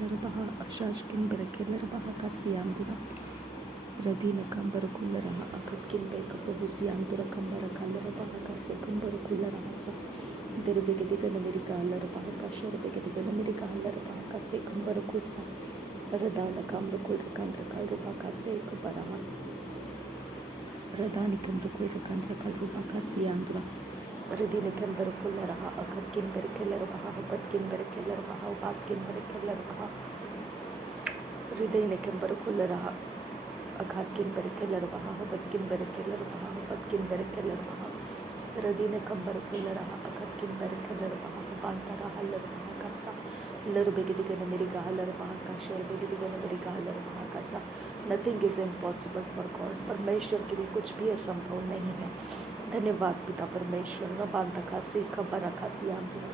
berekellerbaha akshashkin berekellerbaha kasiyandura radina kambarekulleraha akatkin bekapuhusiyandura kambarakallerabaha kasekumbarekulleraha derbegediganamirikaallerabaha kasherbegediganamirigaallerabaha kasekumbarekusa radana kambakulrakandrakallerabaha kasekubaraha radani kambakulrakandrakallerabaha kasiyandura Radina kambarekulleraha akatkin berekellerbaha hapatkin berekellerbaha upatkin berekellerbaha Ridayna kambarekulleraha akatkin berekellerbaha hapatkin berekellerbaha upatkin berekellerbaha Radina kambarekulleraha akatkin berekellerbaha upantaraha lerbaha kasa lerbegediganamirigaallerabaha kasherbegediganamirigaallerabaha kasa Nothing is impossible for God. परमेश्वर के लिए कुछ भी असंभव नहीं है. धन्यवाद पिता परमेश्वर रबांता खासी खबरा खासी आंदुरा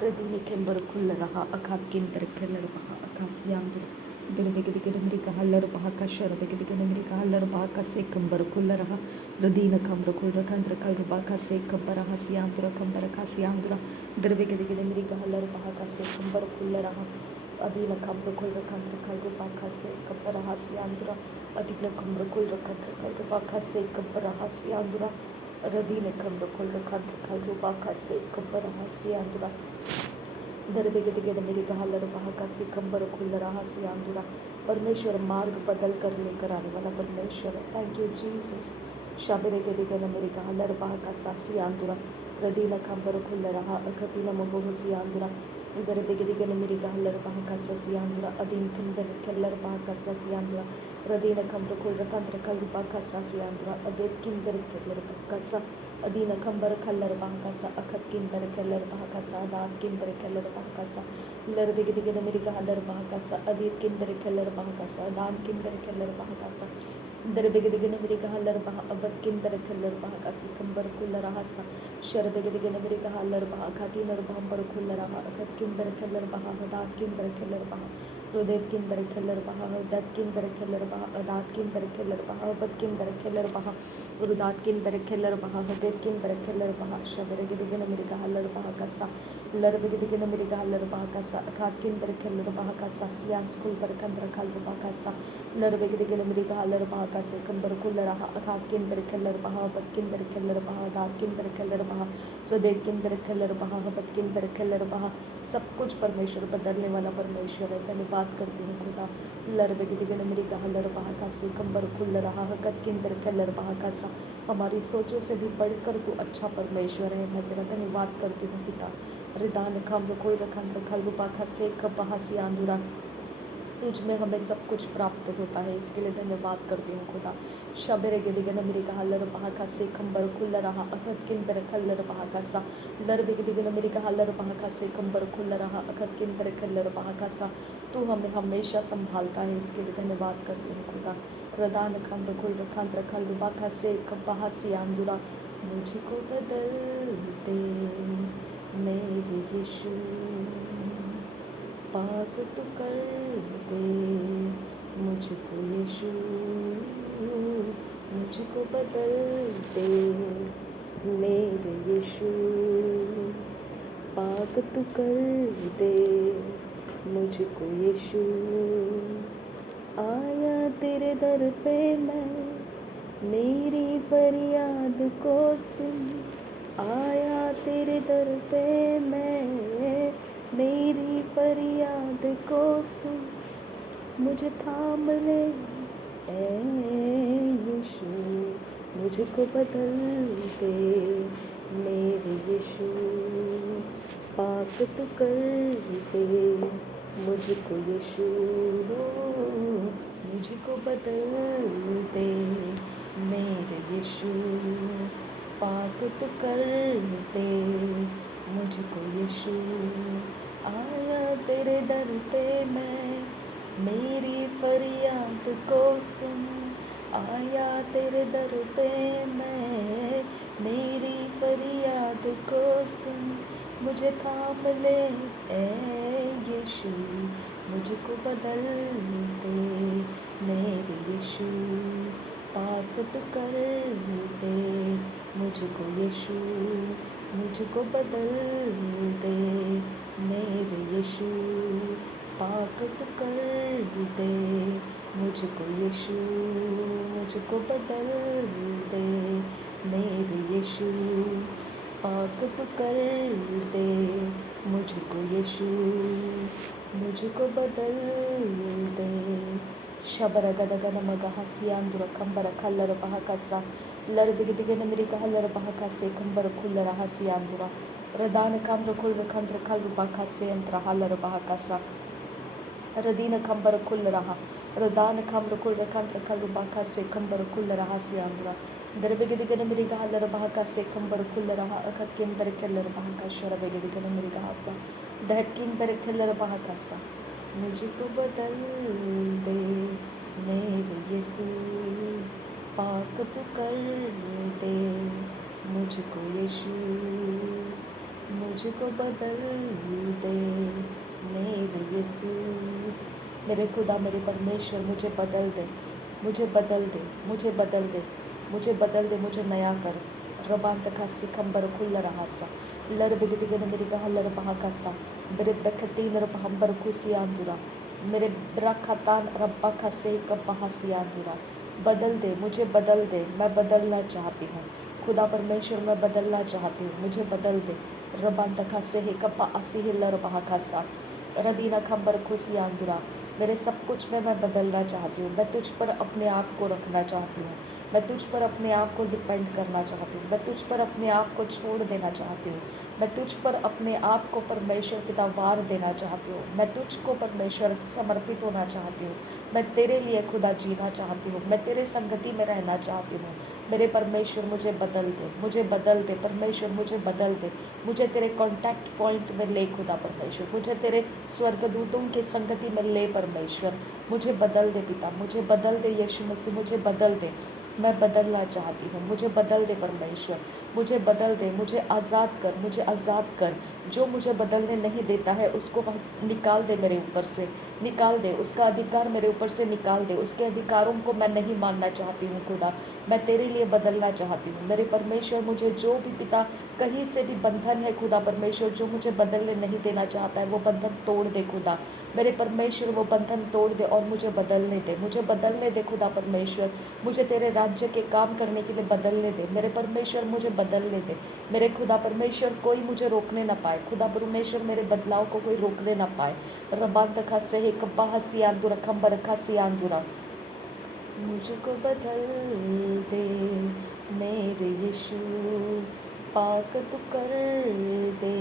प्रदीने केंबर खुल रहा अखात केंबर खेलर बहा अखासी आंदुरा दिलबेगदिगन मेरी कहलर बहा का शर बेगदिगन मेरी कहलर बहा का से कंबर खुल रहा रदीन कंबर खुल रखा अंदर कल बहा का से कंबर हसी आंदुरा कंबर खासी आंदुरा दिलबेगदिगन मेरी कहलर बहा का से कंबर खुल रहा अदीन कंबर खुल रखा अंदर कल बहा का से कंबर हसी आंदुरा अदीन कंबर खुल रखा अंदर कल बहा का से कंबर हसी आंदुरा Radina kamrakul rakandrakal rubaka se kambaraha si andura दरबेगदिगनमिरिगहलरबाहा का सिकंबर खुल रहा सी आंदुरा परमेश्वर मार्ग बदल कर लेकर आने वाला परमेश्वर थैंक यू जीसस शाबरेगदिगनमिरिगहलरबाहा का सासी आंदुरा रदीना कंबर खुल रहा अखतीना मगोह सी आंदुरा दरबेगदिगनमिरिगहलरबाहा का ससी आंदुरा अदीन किंदर केलरबाहा का ससी आंदुरा रदीना कंबर खुल रकंद्रकल रूपा का सासी आंदुरा अदेत किंदर केलरबाहा का सा अदीना कंबर खल्लरबाहा का सा अखत किंदर केलरबाहा का सा दात किंदर केलरबाहा का सा लरबेगदिगनमिरिगहलरबाहा का सा अदीत किंदर केलरबाहा का सा दान किंदर केलरबाहा का सा दरबेगदिगनमिरिगहलरबाहा अबद किंदर केलरबाहा का सिकंबर खुल रहा सा शरबेगदिगनमिरिगहलरबाहा खातीनरबाहा खुल रहा अखत किंदर केलरबाहा दात Kinder केलरबाहा Rodet kinder keller baha, dat kinder keller baha, adat kinder keller baha, bat kinder keller baha, rudat kinder keller baha, det kinder keller baha, shabere gidigena mirika haller baha kasa, larbe gidigena mirika haller baha kasa, akat kinder keller baha kasa, siyan school par kandra kalber baha kasa, larbe gidigena mirika haller baha kasa, kambar kuller raha, akat kinder keller baha, bat kinder keller baha, dat kinder keller baha, rodet kinder keller baha, bat kinder keller baha, सब कुछ परमेश्वर बदलने वाला परमेश्वर है. धन्यवाद करती हूँ खुदा लरबेगदिगनमिरिगहलरबाहा का से कंबर खुल रहा हकत किंदर केलरबाहा का सा हमारी सोचों से भी बढ़कर तू अच्छा परमेश्वर है. मैं तेरा धन्यवाद करती हूँ पिता रिदान खम्र कोई रखन रखल रूपा से कबहा सी आंदुरा तुझ में हमें सब कुछ प्राप्त होता है. इसके लिए धन्यवाद करती हूँ खुदा शबेरे गिदिगनमिरिगहलरबाहा का से कंबर खुल रहा अखत किंदर केलरबाहा का सा लरबेगदिगनमिरिगहलरबाहा का से कंबर खुल रहा अखत किंदर केलरबाहा का सा तू हमें हमेशा संभालता है. इसके लिए धन्यवाद करती हूँ खुदा रदान खम्र खुल रखंत रखल रूपा से कबहा सी आंदुरा मुझको बदल दे मेरे यीशु पाक तू कर दे मुझको यीशु मुझको बदल दे मेरे यीशु पाक तू कर दे मुझको यीशु आया तेरे दर पे मैं मेरी फरियाद को सुन आया तेरे दर पे मैं मेरी फरियाद को सुन मुझे थाम ले ए यीशु मुझको बदल दे मेरे यीशु पाक तू कर दे मुझको यीशु मुझको बदल दे मेरे यीशु पाक तू कर दे मुझको यीशु आया तेरे दर पे मैं मेरी फरियाद को सुन आया तेरे दर पे मैं मेरी फरियाद को सुन मुझे थाम ले ए यीशु मुझको बदल दे मेरे यीशु पाक तू कर दे मुझको यीशु मुझको बदल दे मेरे यीशु पाक तू कर दे मुझको यीशु, मुझको बदल दे मेरे यीशु, पाक तू कर दे मुझको यीशु, मुझको बदल दे। शबर गदगन मगह सियांदुर खंबर खल्लर बह कसा लर बिगदिगन मिरिगह लर बह कसे खंबर खुल्लर हसियांदुरा रदान कम्र खुल्र खंद्र खल्र बह से अंतर हल्लर बह कसा रदीन खंबर खुल रहा रदान खम्र खुल्र खंद्र खल्र बह से खंबर खुल्लर हसियांदुरा दर बिगदिगन मिरिगह लर बह कसे खंबर खुल रहा अखत किंबर खल्लर बह कशर बिगदिगन मिरिगह सा दहकिन बर खल्लर बह कसा मुझको बदल दे मेरे यीशु, पाक तू कर दे मुझको यीशु, मुझको बदल दे मेरे यीशु। मेरे खुदा मेरे परमेश्वर मुझे बदल दे, मुझे बदल दे, मुझे बदल दे, मुझे बदल दे, मुझे नया कर। रबान तक सिकंबर खुल रहा सा लर बिगदिगन मेरी गह लर बहा का सा मेरे बखतीन रब हम्बर खुशियान मेरे रखतान रब्बा खसे कब्बा सियान बदल दे, मुझे बदल दे, मैं बदलना चाहती हूँ खुदा परमेश्वर, मैं बदलना चाहती हूँ, मुझे बदल दे। रबान तक से ही कब्बा असी लर बहा खासा रदीना खम्बर खुशियान मेरे सब कुछ में मैं बदलना चाहती हूँ। मैं तुझ पर अपने आप को रखना चाहती हूँ, मैं तुझ पर अपने आप को डिपेंड करना चाहती हूँ, मैं तुझ पर अपने आप को छोड़ देना चाहती हूँ, मैं तुझ पर अपने आप को परमेश्वर पिता वार देना चाहती हूँ, मैं तुझको परमेश्वर समर्पित होना चाहती हूँ, मैं तेरे लिए खुदा जीना चाहती हूँ, मैं तेरे संगति में रहना चाहती हूँ। मेरे परमेश्वर मुझे बदल दे, मुझे बदल दे परमेश्वर, मुझे बदल दे, मुझे तेरे कॉन्टैक्ट पॉइंट में ले खुदा परमेश्वर, मुझे तेरे स्वर्गदूतों के संगति में ले परमेश्वर, मुझे बदल दे पिता, मुझे बदल दे यीशु मसीह, मुझे बदल दे। मैं बदलना चाहती हूँ, मुझे बदल दे परमेश्वर, मुझे बदल दे, मुझे आज़ाद कर, मुझे आज़ाद कर। जो मुझे बदलने नहीं देता है उसको निकाल दे मेरे ऊपर से, निकाल दे उसका अधिकार मेरे ऊपर से निकाल दे। उसके अधिकारों को मैं नहीं मानना चाहती हूँ खुदा, मैं तेरे लिए बदलना चाहती हूँ मेरे परमेश्वर। मुझे जो भी पिता कहीं से भी बंधन है खुदा परमेश्वर, जो मुझे बदलने नहीं देना चाहता है, वो बंधन तोड़ दे खुदा मेरे परमेश्वर, वो बंधन तोड़ दे और मुझे बदलने दे, मुझे बदलने दे खुदा परमेश्वर। मुझे तेरे राज्य के काम करने के लिए बदलने दे मेरे परमेश्वर, मुझे बदलने दे मेरे खुदा परमेश्वर। कोई मुझे रोकने ना पाए खुदा परमेश्वर, मेरे बदलाव को कोई रोकने ना पाए। रबान तक से ही कब्बा हसी आंदुरा खम्बर खसी आंदुरा मुझको बदल दे मेरे यीशु, पाक तू कर दे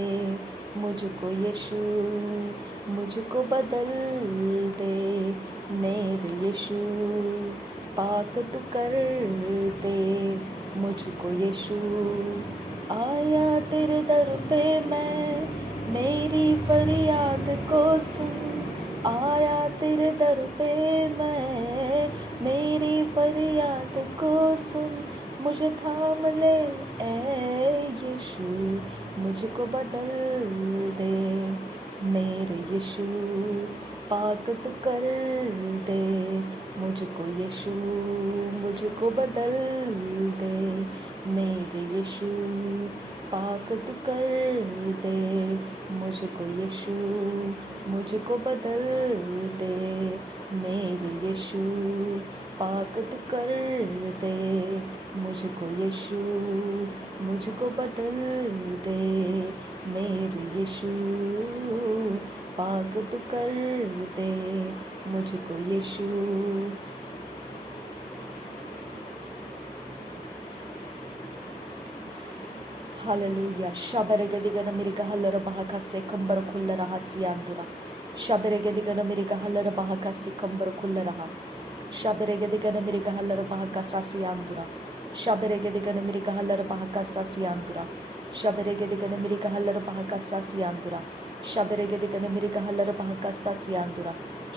मुझको यीशु, मुझको बदल दे मेरे यीशु, पाक तू कर दे मुझको यीशु। आया तेरे दर पे मैं, मेरी फरियाद को सुन, आया तेरे दर पे मैं, मेरी फरियाद को सुन, मुझे थाम ले ऐ यीशु, मुझको बदल दे मेरे यीशु, पाक तू कर दे मुझको यीशु, मुझको बदल दे मेरे यीशु, पाक तू कर दे मुझको यीशु, मुझको बदल दे मेरे यीशु, पाक तू कर दे मुझको यीशु, मुझको बदल दे मेरे यीशु, पाक तू कर दे मुझको यीशु। हालेलुया। शबरे गदिगन मेरी गहलर बहका से कंबर खुल रहा सियांदुरा, शबरे गदिगन मेरी गहलर बहका से कंबर खुल रहा, शबरे गदिगन मेरी गहलर बहका सा सियांदुरा, शबरे गदिगन मेरी गहलर बहका सा सियांदुरा, शबरे गदिगन मेरी गहलर बहका सा सियांदुरा, शबरे गदिगन मेरी गहलर बहका सा सियांदुरा,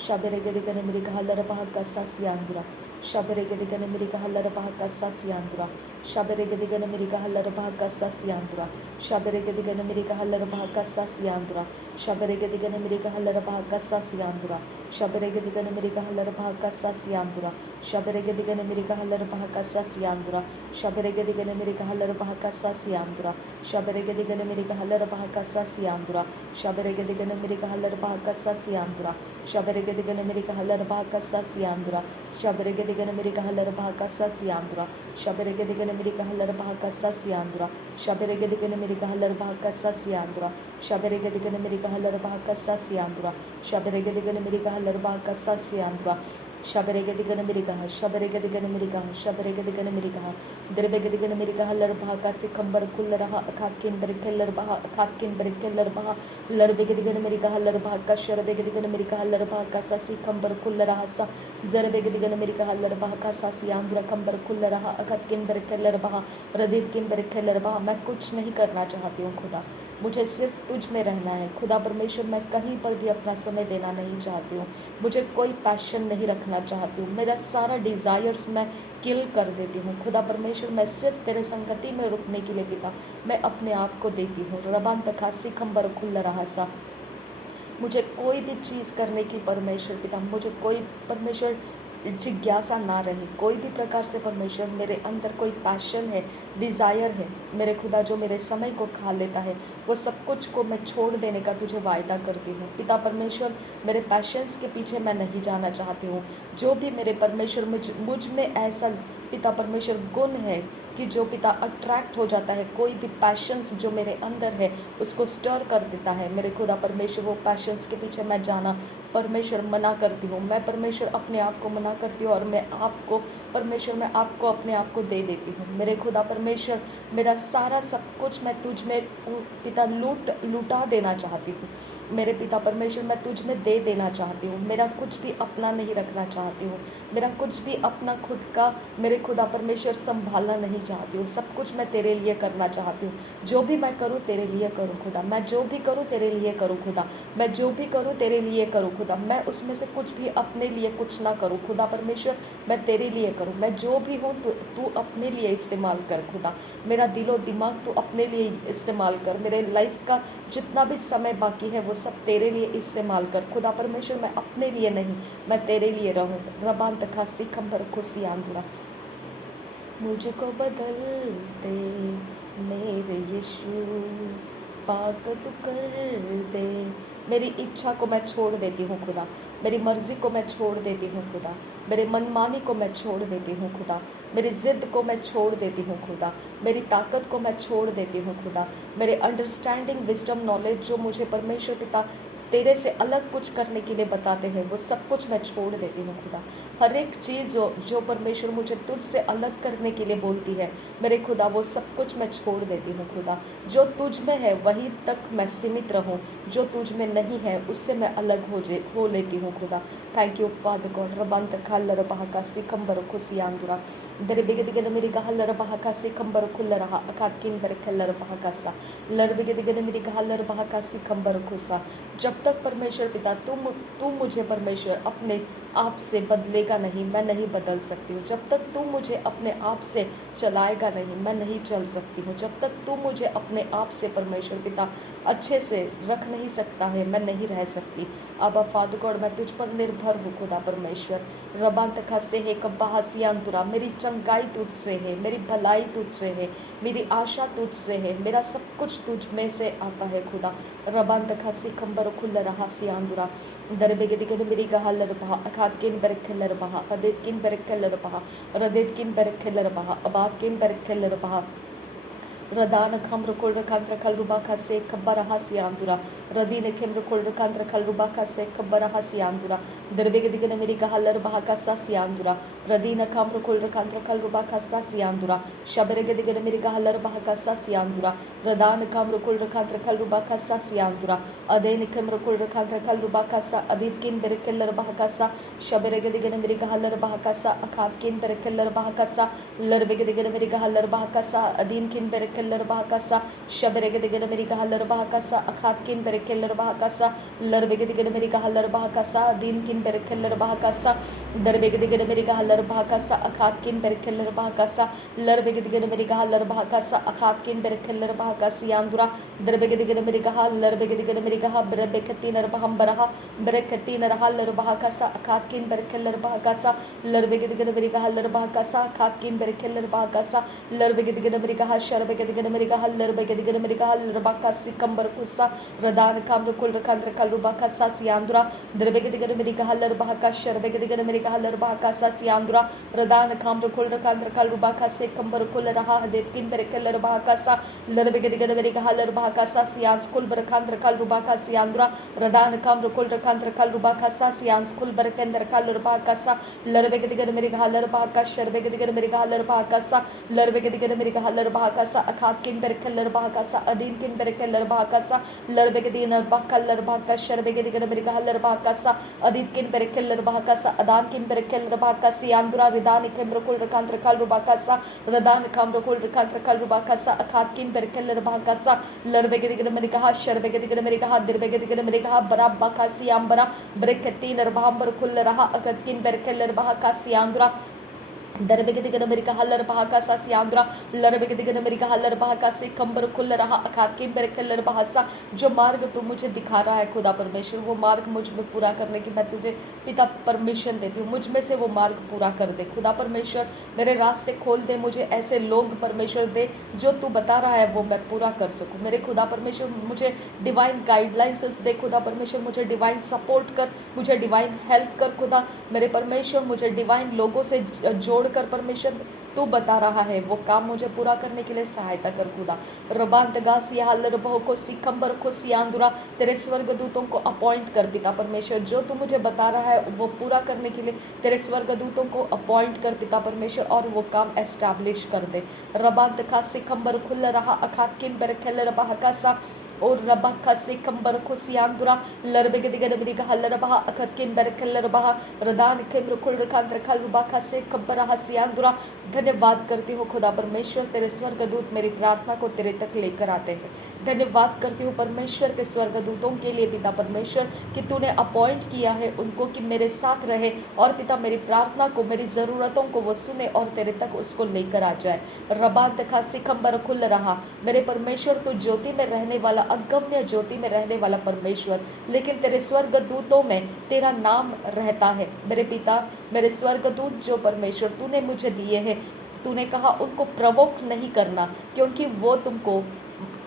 शबरे गदिगन मेरी गहलर बहका सा सियांदुरा, शबरे गदिगन मेरी गहलर बहका सा सियांदुरा, शबरे गदिगन मेरी गहलर बहका सा सियांदुरा, शबरे गदिगन मेरी गहलर बहका सा सियांदुरा, शबरे गदिगन मेरी गहलर बहका सा सियांदुरा, Shaberegedigan America Halar Bahakasa Siandura, Shaberegedigan America Halar Bahakasa Siandura, Shaberegedigan America Halar Bahakasa Siandura, Shaberegedigan America Halar Bahakasa Siandura, Shaberegedigan America Halar Bahakasa Siandura, Shaberegedigan America Halar Bahakasa Siandura, Shaberegedigan America Halar Bahakasa Siandura, Shaberegedigan America Halar Bahakasa Siandura, Shaberegedigan America Halar Bahakasa Siandura, Shaberegedigan America Halar Bahakasa Siandura, Shaberegedigan America Halar Bahakasa Siandura, Shaberegedigan America, Shaberegedigan America, Shaberegedigan America, Derebegedigan America Halar Bahakasi Kambar Kullaraha Akakin Berkeller Baha Akakin Berkeller Baha Larbegedigan America Halar Bahaka Sharabegedigan America Halar Bahakasa Si Kambar Kullarahasa Zerebegedigan America Halar Bahakasa Siandura Kambar Kullaraha Akakin Berkeller Baha Radit Kin Berkeller Baha। मैं कुछ नहीं करना चाहती हूँ खुदा, मुझे सिर्फ तुझ में रहना है खुदा परमेश्वर। मैं कहीं पर भी अपना समय देना नहीं चाहती हूँ, मुझे कोई पैशन नहीं रखना चाहती हूँ, मेरा सारा डिज़ायर्स मैं किल कर देती हूँ खुदा परमेश्वर। मैं सिर्फ तेरे संगति में रुकने के लिए पिता मैं अपने आप को देती हूँ। रबान तखासी खम्बर खुल रहा सा, मुझे कोई भी चीज़ करने की परमेश्वर पिता, मुझे कोई परमेश्वर जिज्ञासा ना रहे, कोई भी प्रकार से परमेश्वर मेरे अंदर कोई पैशन है, डिज़ायर है मेरे खुदा जो मेरे समय को खा लेता है, वो सब कुछ को मैं छोड़ देने का तुझे वायदा करती हूँ पिता परमेश्वर। मेरे पैशंस के पीछे मैं नहीं जाना चाहती हूँ। जो भी मेरे परमेश्वर मुझ में ऐसा पिता परमेश्वर गुण है कि जो पिता अट्रैक्ट हो जाता है, कोई भी पैशंस जो मेरे अंदर है उसको स्टर कर देता है मेरे खुदा परमेश्वर, वो पैशंस के पीछे मैं जाना परमेश्वर मना करती हूँ। मैं परमेश्वर अपने आप को मना करती हूँ और मैं आपको परमेश्वर मैं आपको अपने आप को दे देती हूँ मेरे खुदा परमेश्वर। मेरा सारा सब कुछ मैं तुझ में पिता लूटा देना चाहती हूँ मेरे पिता परमेश्वर। मैं तुझ में दे देना चाहती हूँ, मेरा कुछ भी अपना नहीं रखना चाहती हूँ, मेरा कुछ भी अपना खुद का मेरे खुदा परमेश्वर संभालना नहीं चाहती हूँ। सब कुछ मैं तेरे लिए करना चाहती हूँ। जो भी मैं करूँ तेरे लिए करूँ खुदा, मैं जो भी करूँ तेरे लिए करूँ खुदा, मैं जो भी करूँ तेरे लिए करूँ खुदा। मैं उसमें से कुछ भी अपने लिए कुछ ना करूँ खुदा परमेश्वर, मैं तेरे लिए करूँ। मैं जो भी हूँ तू अपने लिए इस्तेमाल कर खुदा, मेरा दिलो दिमाग तू अपने लिए इस्तेमाल कर। मेरे लाइफ का जितना भी समय बाकी है वो सब तेरे लिए इस्तेमाल कर खुदा परमेश्वर। मैं अपने लिए नहीं, मैं तेरे लिए रहूँ। रबान तखासी खम्बर खुशी आंदुरा, मुझको बदल दे मेरे यीशु, पाक तू कर दे। मेरी इच्छा को मैं छोड़ देती हूँ खुदा, मेरी मर्ज़ी को मैं छोड़ देती हूँ खुदा, मेरे मनमानी को मैं छोड़ देती हूँ खुदा, मेरी ज़िद को मैं छोड़ देती हूँ खुदा, मेरी ताकत को मैं छोड़ देती हूँ खुदा, मेरे अंडरस्टैंडिंग विजडम नॉलेज जो मुझे परमेश्वर पिता तेरे से अलग कुछ करने के लिए बताते हैं वो सब कुछ मैं छोड़ देती हूँ खुदा। हर एक चीज़ जो परमेश्वर मुझे तुझसे अलग करने के लिए बोलती है मेरे खुदा, वो सब कुछ मैं छोड़ देती हूँ खुदा। जो तुझ में है वहीं तक मैं सीमित रहूँ, जो तुझ में नहीं है उससे मैं अलग हो लेती हूँ खुदा। Thank you father god. रबान तखाल रबाह का सिकम्बर खुशी आंदुरा दरे बिगे दिगे मेरी गहल रबाह का सिकम्बर खुल रहा अकाकिन बरखल रबाह का सा लर बिगे दिगे मेरी गहल रबाह का सिकम्बर खुसा। जब तक परमेश्वर पिता तू मुझे परमेश्वर अपने आप से बदलेगा नहीं, मैं नहीं बदल सकती हूँ। जब तक तू मुझे अपने आप से चलाएगा नहीं, मैं नहीं चल सकती हूँ। जब तक तू मुझे अपने आप से परमेश्वर पिता अच्छे से रख नहीं सकता है, मैं नहीं रह सकती। अब फादर गॉड मैं तुझ पर निर्भर हूँ खुदा परमेश्वर। रबान तखा से है कब्बा हसियांतुरा, मेरी चंगाई तुझसे है, मेरी भलाई तुझसे है, मेरी आशा तुझसे है, मेरा सब कुछ तुझ में से आता है खुदा। रबान तखा से खम्बर खुल रहा सियांदुरा दरबेगे दिगे मेरी गहाल रबा अखात किन बरखल रबा अदेत किन बरखल रबा रदेत किन बरखल रबा अबात किन बरखल रबा रदान खम्र कुल रखान रखल रुबा का से खब्बर हसियांदुरा रदीन खेम्र कुल रखान रखल रुबा का से खब्बर हसियांदुरा दरबेगे दिगे मेरी गहाल रबा का सियांदुरा रदीन खम्र कुल रखान रखल रुबा का सियांदुरा शबरेगे दिगे मेरी गहाल रबा का सियांदुरा रदान खम्र कुल रखान रखल रुबा का सियांदुरा अदेन खेम्र कुल रखान रखल रुबा का अदीत किन बरखल रबा का शबरेगे दिगे मेरी गहाल रबा का अखात किन बरखल रबा का लरबेगे दिगे मेरी गहाल रबा का अदीन किन बरखल keller bahakasa shaberegedigen amerika haller bahakasa akhat kin berekeller bahakasa larbegedigen amerika haller bahakasa din kin berekeller bahakasa darbegedigen amerika haller bahakasa akhat kin berekeller bahakasa larbegedigen amerika haller bahakasa akhat kin berekeller bahakasi andura darbegedigen amerika haller begedigen amerika habrebekati narbaham baraha berekati narhaller bahakasa akhat kin berekeller bahakasa larbegedigen amerika haller bahakasa akhat kin berekeller bahakasa larbegedigen amerika hasharabegedigen amerika haller begedigen amerika haller bahakasi kambar kussa radan kamr kul rakandra kalru bahakasa siandura darbegedigen amerika haller bahakasa sharbegedigen amerika haller bahakasa siandura radan kamr kul rakandra kalru bahakase kambar kul raha detin berekeller bahakasa larbegedigen amerika haller bahakasa sians kul berekandra kalru bahakasa siandura radan kamr kul rakandra kalru bahakasa sians kul berekender kalru bahakasa larbegedigen amerika haller bahakasa sharbegedigen amerika haller bahakasa larbegedigen amerika haller bahakasa akhat kin berekeller bahakasa adin kin berekeller bahakasa larbegedigen bahakaller bahakasa sharbegedigen amerika haller bahakasa adin kin berekeller bahakasa adan kin berekeller bahakasi andura ridan kin kul rakandra kalru bahakasa radan kamr kul rakandra kalru bahakasa akhat kin berekeller bahakasa larbegedigen amerika sharbegedigen amerika dirbegedigen amerika barab bahakasi ambara berekati narbaham kul raha akhat kin berekeller bahakasi andura दरबेगदिगन America हल्लर bahakasa siandra लरबेगदिगन America हल्लर bahakasi कंबर कुल रहा अखात के बेरकलर bahasa जो मार्ग तू मुझे दिखा रहा है खुदा परमेश्वर वो मार्ग मुझ में पूरा करने की मैं तुझे पिता परमिशन देती हूँ मुझ में से वो मार्ग पूरा कर दे खुदा परमेश्वर मेरे रास्ते खोल दे मुझे ऐसे लोग परमेश्वर दे जो तू बता रहा है वो मैं पूरा कर सकूँ मेरे खुदा परमेश्वर मुझे डिवाइन गाइडलाइंस दे खुदा परमेश्वर मुझे डिवाइन सपोर्ट कर मुझे डिवाइन हेल्प कर खुदा मेरे परमेश्वर मुझे डिवाइन लोगों से जोड़ कर परमेश्वर तू बता रहा है वो काम मुझे पूरा करने के लिए सहायता कर खुदा रबांत गासिया हल्लर बहो को सिकंबर को सियांदुरा तेरे स्वर्गदूतों को अपॉइंट कर पिता परमेश्वर जो तू मुझे बता रहा है वो पूरा करने के लिए तेरे स्वर्गदूतों को अपॉइंट कर पिता परमेश्वर और वो काम एस्टैब्लिश कर दे रबांत का सिकंबर खुल रहा अखात किन बेरखेल रबा का और रबा से कंबर को सियांदुरा लरबेगदिगन अमेरिका हल्लर बहा अखत किन बेरखेल बहा रदान केम्र कुल रखान रखल रबा से कंबर सियांदुरा धन्यवाद करती हूँ खुदा परमेश्वर तेरे स्वर्गदूत मेरी प्रार्थना को तेरे तक लेकर आते हैं धन्यवाद करती हूँ परमेश्वर के स्वर्गदूतों के लिए पिता परमेश्वर कि तूने अपॉइंट किया है उनको कि मेरे साथ रहे और पिता मेरी प्रार्थना को मेरी ज़रूरतों को वो सुने और तेरे तक उसको लेकर आ जाए रबान तखा सिकंबर खुल रहा मेरे परमेश्वर तू ज्योति में रहने वाला अगम्य ज्योति में रहने वाला परमेश्वर लेकिन तेरे स्वर्गदूतों में तेरा नाम रहता है मेरे पिता मेरे स्वर्गदूत जो परमेश्वर तूने मुझे दिए हैं तूने कहा उनको प्रवोक नहीं करना क्योंकि वो तुमको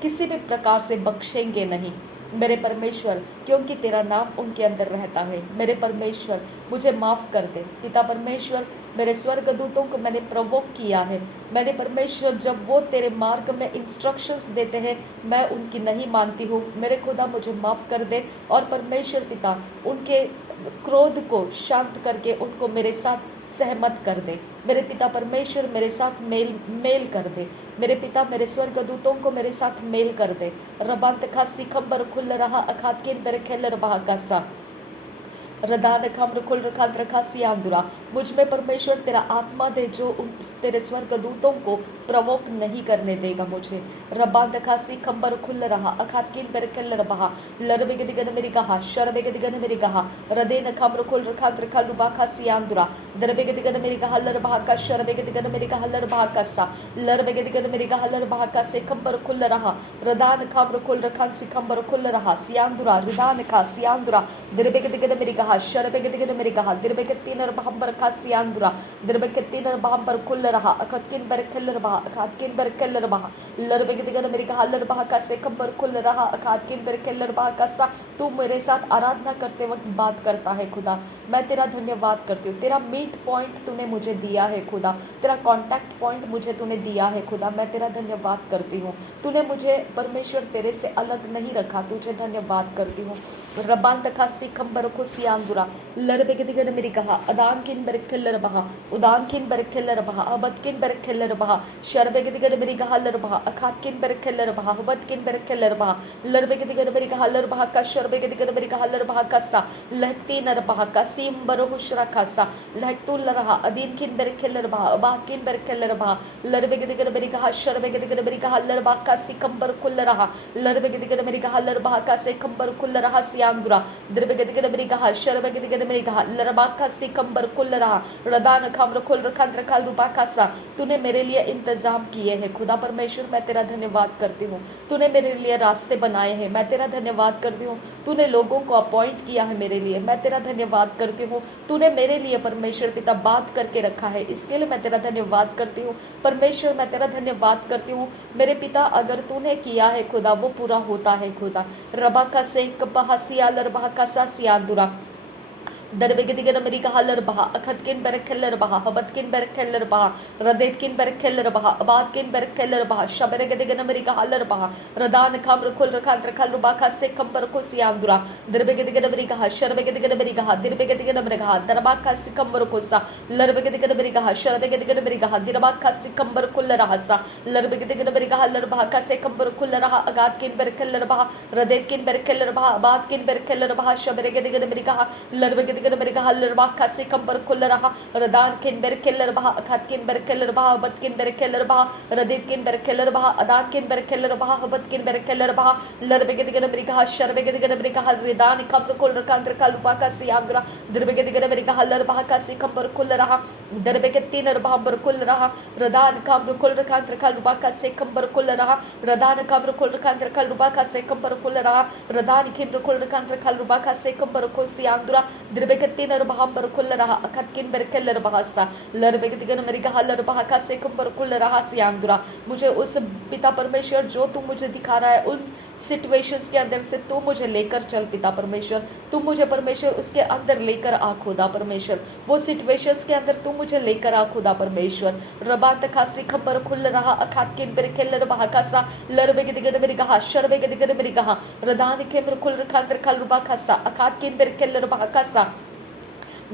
किसी भी प्रकार से बख्शेंगे नहीं मेरे परमेश्वर क्योंकि तेरा नाम उनके अंदर रहता है मेरे परमेश्वर मुझे माफ़ कर दे पिता परमेश्वर मेरे स्वर्गदूतों को मैंने प्रवोक किया है मैंने परमेश्वर जब वो तेरे मार्ग में इंस्ट्रक्शंस देते हैं मैं उनकी नहीं मानती हूँ मेरे खुदा मुझे माफ़ कर दे और परमेश्वर पिता उनके क्रोध को शांत करके उनको मेरे साथ सहमत कर दे मेरे पिता परमेश्वर मेरे साथ मेल कर दे मेरे पिता मेरे स्वर्गदूतों को मेरे साथ मेल कर दे रबांत खासी खंबर खुल रहा अखात किन तेरे खेल रहा कासा रदान खम्र खुल रखा रखा सियांदुरा मुझ में परमेश्वर तेरा आत्मा दे जो उन तेरे स्वर्गदूतों को प्रवोक नहीं करने देगा मुझे रब्बा दखासी खंबर खुल रहा अखात किन पर कल रबा लरबे दिगन मेरी कहा शरबे दिगन मेरी कहा रदेन खम्र खुल रखा रखा रुबा खा सियांदुरा दरबे दिगन मेरी कहा लरबा का शरबे दिगन मेरी कहा लरबा का सा लरबे दिगन मेरी कहा लरबा का से खंबर खुल रहा रदान खम्र खुल रखा सिखंबर खुल रहा सियांदुरा रदान का सियांदुरा दरबे दिगन मेरी कहा शरबे दिगन मेरी कहा दरबे तीन बहंबर का सियांदुरा दरबे तीन बहंबर खुल रहा अखतिन बर खल रहा अखातकिन बर खल रहा लरबे दिगन मेरी कहा लरबा का से खंबर खुल रहा अखातकिन बर खल रहा का सा तू मेरे साथ आराधना करते वक्त बात करता है खुदा मैं तेरा धन्यवाद करती हूँ तेरा मीट पॉइंट तूने मुझे दिया है खुदा तेरा कॉन्टैक्ट पॉइंट मुझे तूने दिया है खुदा मैं तेरा धन्यवाद करती हूँ तूने मुझे परमेश्वर तेरे से अलग नहीं रखा तुझे धन्यवाद करती हूँ रबान तखा सिखंबर को सियांदुरा लरबे दिगन मेरी कहा अदान किन बर खल रहा उदान किन बर खल रहा अबद किन बर खल रहा शरबे दिगन मेरी कहा लरबा अखात किन बर खल रहा अबद किन बर खल रहा लरबे दिगन मेरी कहा लरबा का शरबेगदिगन बरिका हल्लर बहाकसा लहती नर बहाकसीम बरहुशरा खासा लहतुल रहा अदीन किन बरखेलर बहा बाकिन बरखेलर बहा लरबेगदिगन बरिका शरबेगदिगन बरिका हल्लर बहाकसी कंबर कुल रहा लरबेगदिगन बरिका हल्लर बहाकसे कंबर कुल रहा सियांदुरा दरबेगदिगन बरिका शरबेगदिगन बरिका हल्लर बहाकसी कंबर कुल रहा रदान खामर खुल रखान रखाल रूपा कासा तूने मेरे लिए इंतजाम किए हैं खुदा परमेश्वर, मैं तेरा धन्यवाद करती हूँ। तूने मेरे लिए रास्ते बनाए हैं, मैं तेरा धन्यवाद करती हूँ। तूने लोगों को अपॉइंट किया है मेरे लिए, मैं तेरा धन्यवाद करती हूँ। तूने मेरे लिए परमेश्वर पिता बात करके रखा है, इसके लिए मैं तेरा धन्यवाद करती हूँ। परमेश्वर मैं तेरा धन्यवाद करती हूँ मेरे पिता, अगर तूने किया है खुदा वो पूरा होता है खुदा। रबा का से कबहसिया लरबा का सा सियादुरा दरबेगदिगन अमेरिका हलर बहा अखतकिन बरखेलर बहा हबतकिन बरखेलर बहा रदेतकिन बरखेलर बहा अबादकिन बरखेलर बहा शबरगदिगन अमेरिका हलर बहा रदान खामर खुल रखान रखल रुबाखा से कंबर को सियांदुरा दरबेगदिगन अमेरिका शरबेगदिगन अमेरिका दरबेगदिगन अमेरिका दरबाखा से कंबर को सा लरबेगदिगन अमेरिका शरबेगदिगन अमेरिका दरबाखा से कंबर कुल रहासा लरबेगदिगन अमेरिका हलर बहा का से कंबर कुल रहा अगादकिन बरखेलर बहा रदेतकिन बरखेलर बहा अबादकिन बरखेलर बहा शबरगदिगन अमेरिका लरबेगदिगन अमेरिका हल्लर बहा खासे कंबर कुल रहा रदान किन बर केलर बहा अखात किन बर केलर बहा बद किन बर केलर बहा रदित किन बर केलर बहा अदान किन बर केलर बहा बद किन बर केलर बहा लरबेगदिगन अमेरिका शरबेगदिगन अमेरिका रदान कंबर कुल रकान रका लुपा का सियांद्रा दरबेगदिगन अमेरिका हल्लर बहा खासे कंबर कुल रहा दरबेगतिन रबा बर कुल रहा रदान कंबर कुल रकान रका लुपा का से कंबर कुल रहा रदान कंबर कुल रकान रका लुपा का से कंबर कुल रहा रदान किन कुल रकान रका लुपा का से कंबर को सियांद्रा दरबेगतिन रबा बर कुल रहा अखत किन बर केलर बहा सा लरबेगदिगन अमेरिका हल्लर बहा का से कंबर कुल रहा सियांद्रा मुझे उस पिता परमेश्वर जो तू मुझे दिखा रहा है उन सिचुएशंस के अंदर से तू मुझे लेकर चल पिता परमेश्वर, तू मुझे परमेश्वर उसके अंदर लेकर आ खुदा परमेश्वर, वो सिचुएशंस के अंदर तू मुझे लेकर आ खुदा परमेश्वर। रबा तखासी खबर खुल रहा अखात किन बर केलर बहा कासा लरबेगदिगन अमेरिका शरबेगदिगन अमेरिका रदान के बर खुल रखा रखल रुबा कासा अखात किन बर केलर बहा कासा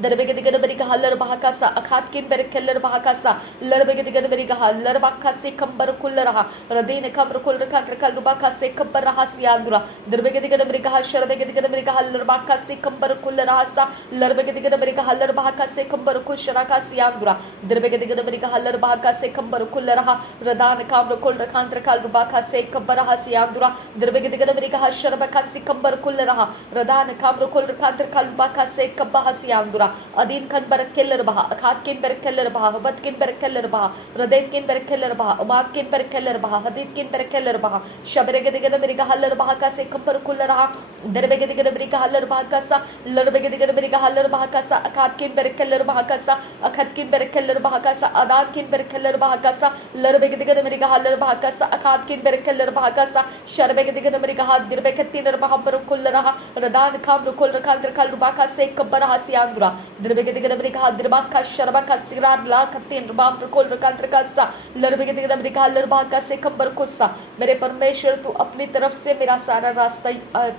दरबेगदिगन अमेरिका हल्लर बहा कासा अखात किन बर केलर बहा कासा लरबेगदिगन अमेरिका हल्लर बहा से खबर खुल रहा रदीन खबर खुल रखा रखल रुबा का से खबर रहा सियांदुरा दरबेगदिगन अमेरिका शरबेगदिगन अमेरिका हल्लर बहा का से खबर खुल रहा सा लरबेगदिगन अमेरिका हल्लर बहा का से खबर खुल शरा का सियांदुरा दरबेगदिगन अमेरिका हल्लर बहा का से खबर खुल रहा रदान खबर खुल रखा रखल रुबा का से खबर रहा सियांदुरा दरबेगदिगन अमेरिका शरब का से खबर खुल रहा रदान खबर खुल रखा रखल रुबा का से खबर सियांदुरा अदीन खन बर केलर बहा अखात किन बर केलर बहा बद किन बर केलर बहा रदेत किन बर केलर बहा उमाद किन बर केलर बहा हदीत किन बर केलर बहा शबरगदिगन अमेरिका हल्लर बहा का से कंबर कुल रहा दरबेगदिगन अमेरिका हल्लर बहा का सा लरबेगदिगन अमेरिका हल्लर बहा का सा अखात किन बर केलर बहा का सा अखत किन बर केलर बहा का सा अदान किन बर केलर बहा का सा लरबेगदिगन अमेरिका हल्लर बहा का सा अखात किन बर केलर बहा का सा शरबेगदिगन अमेरिका हाथ दिरबेकतिन बहा बर कुल रहा रदान खाम रुकुल रखा रखल रुबा का से कब्बर रहा सियांदुरा दरबेगदिगन अमेरिका दरबा का शरबा का सिरार ला खतिन रबाम प्रकोल रकांत्र का सा लरबेगदिगन अमेरिका लरबा का से खबर कुस्सा मेरे परमेश्वर तू अपनी तरफ से मेरा सारा रास्ता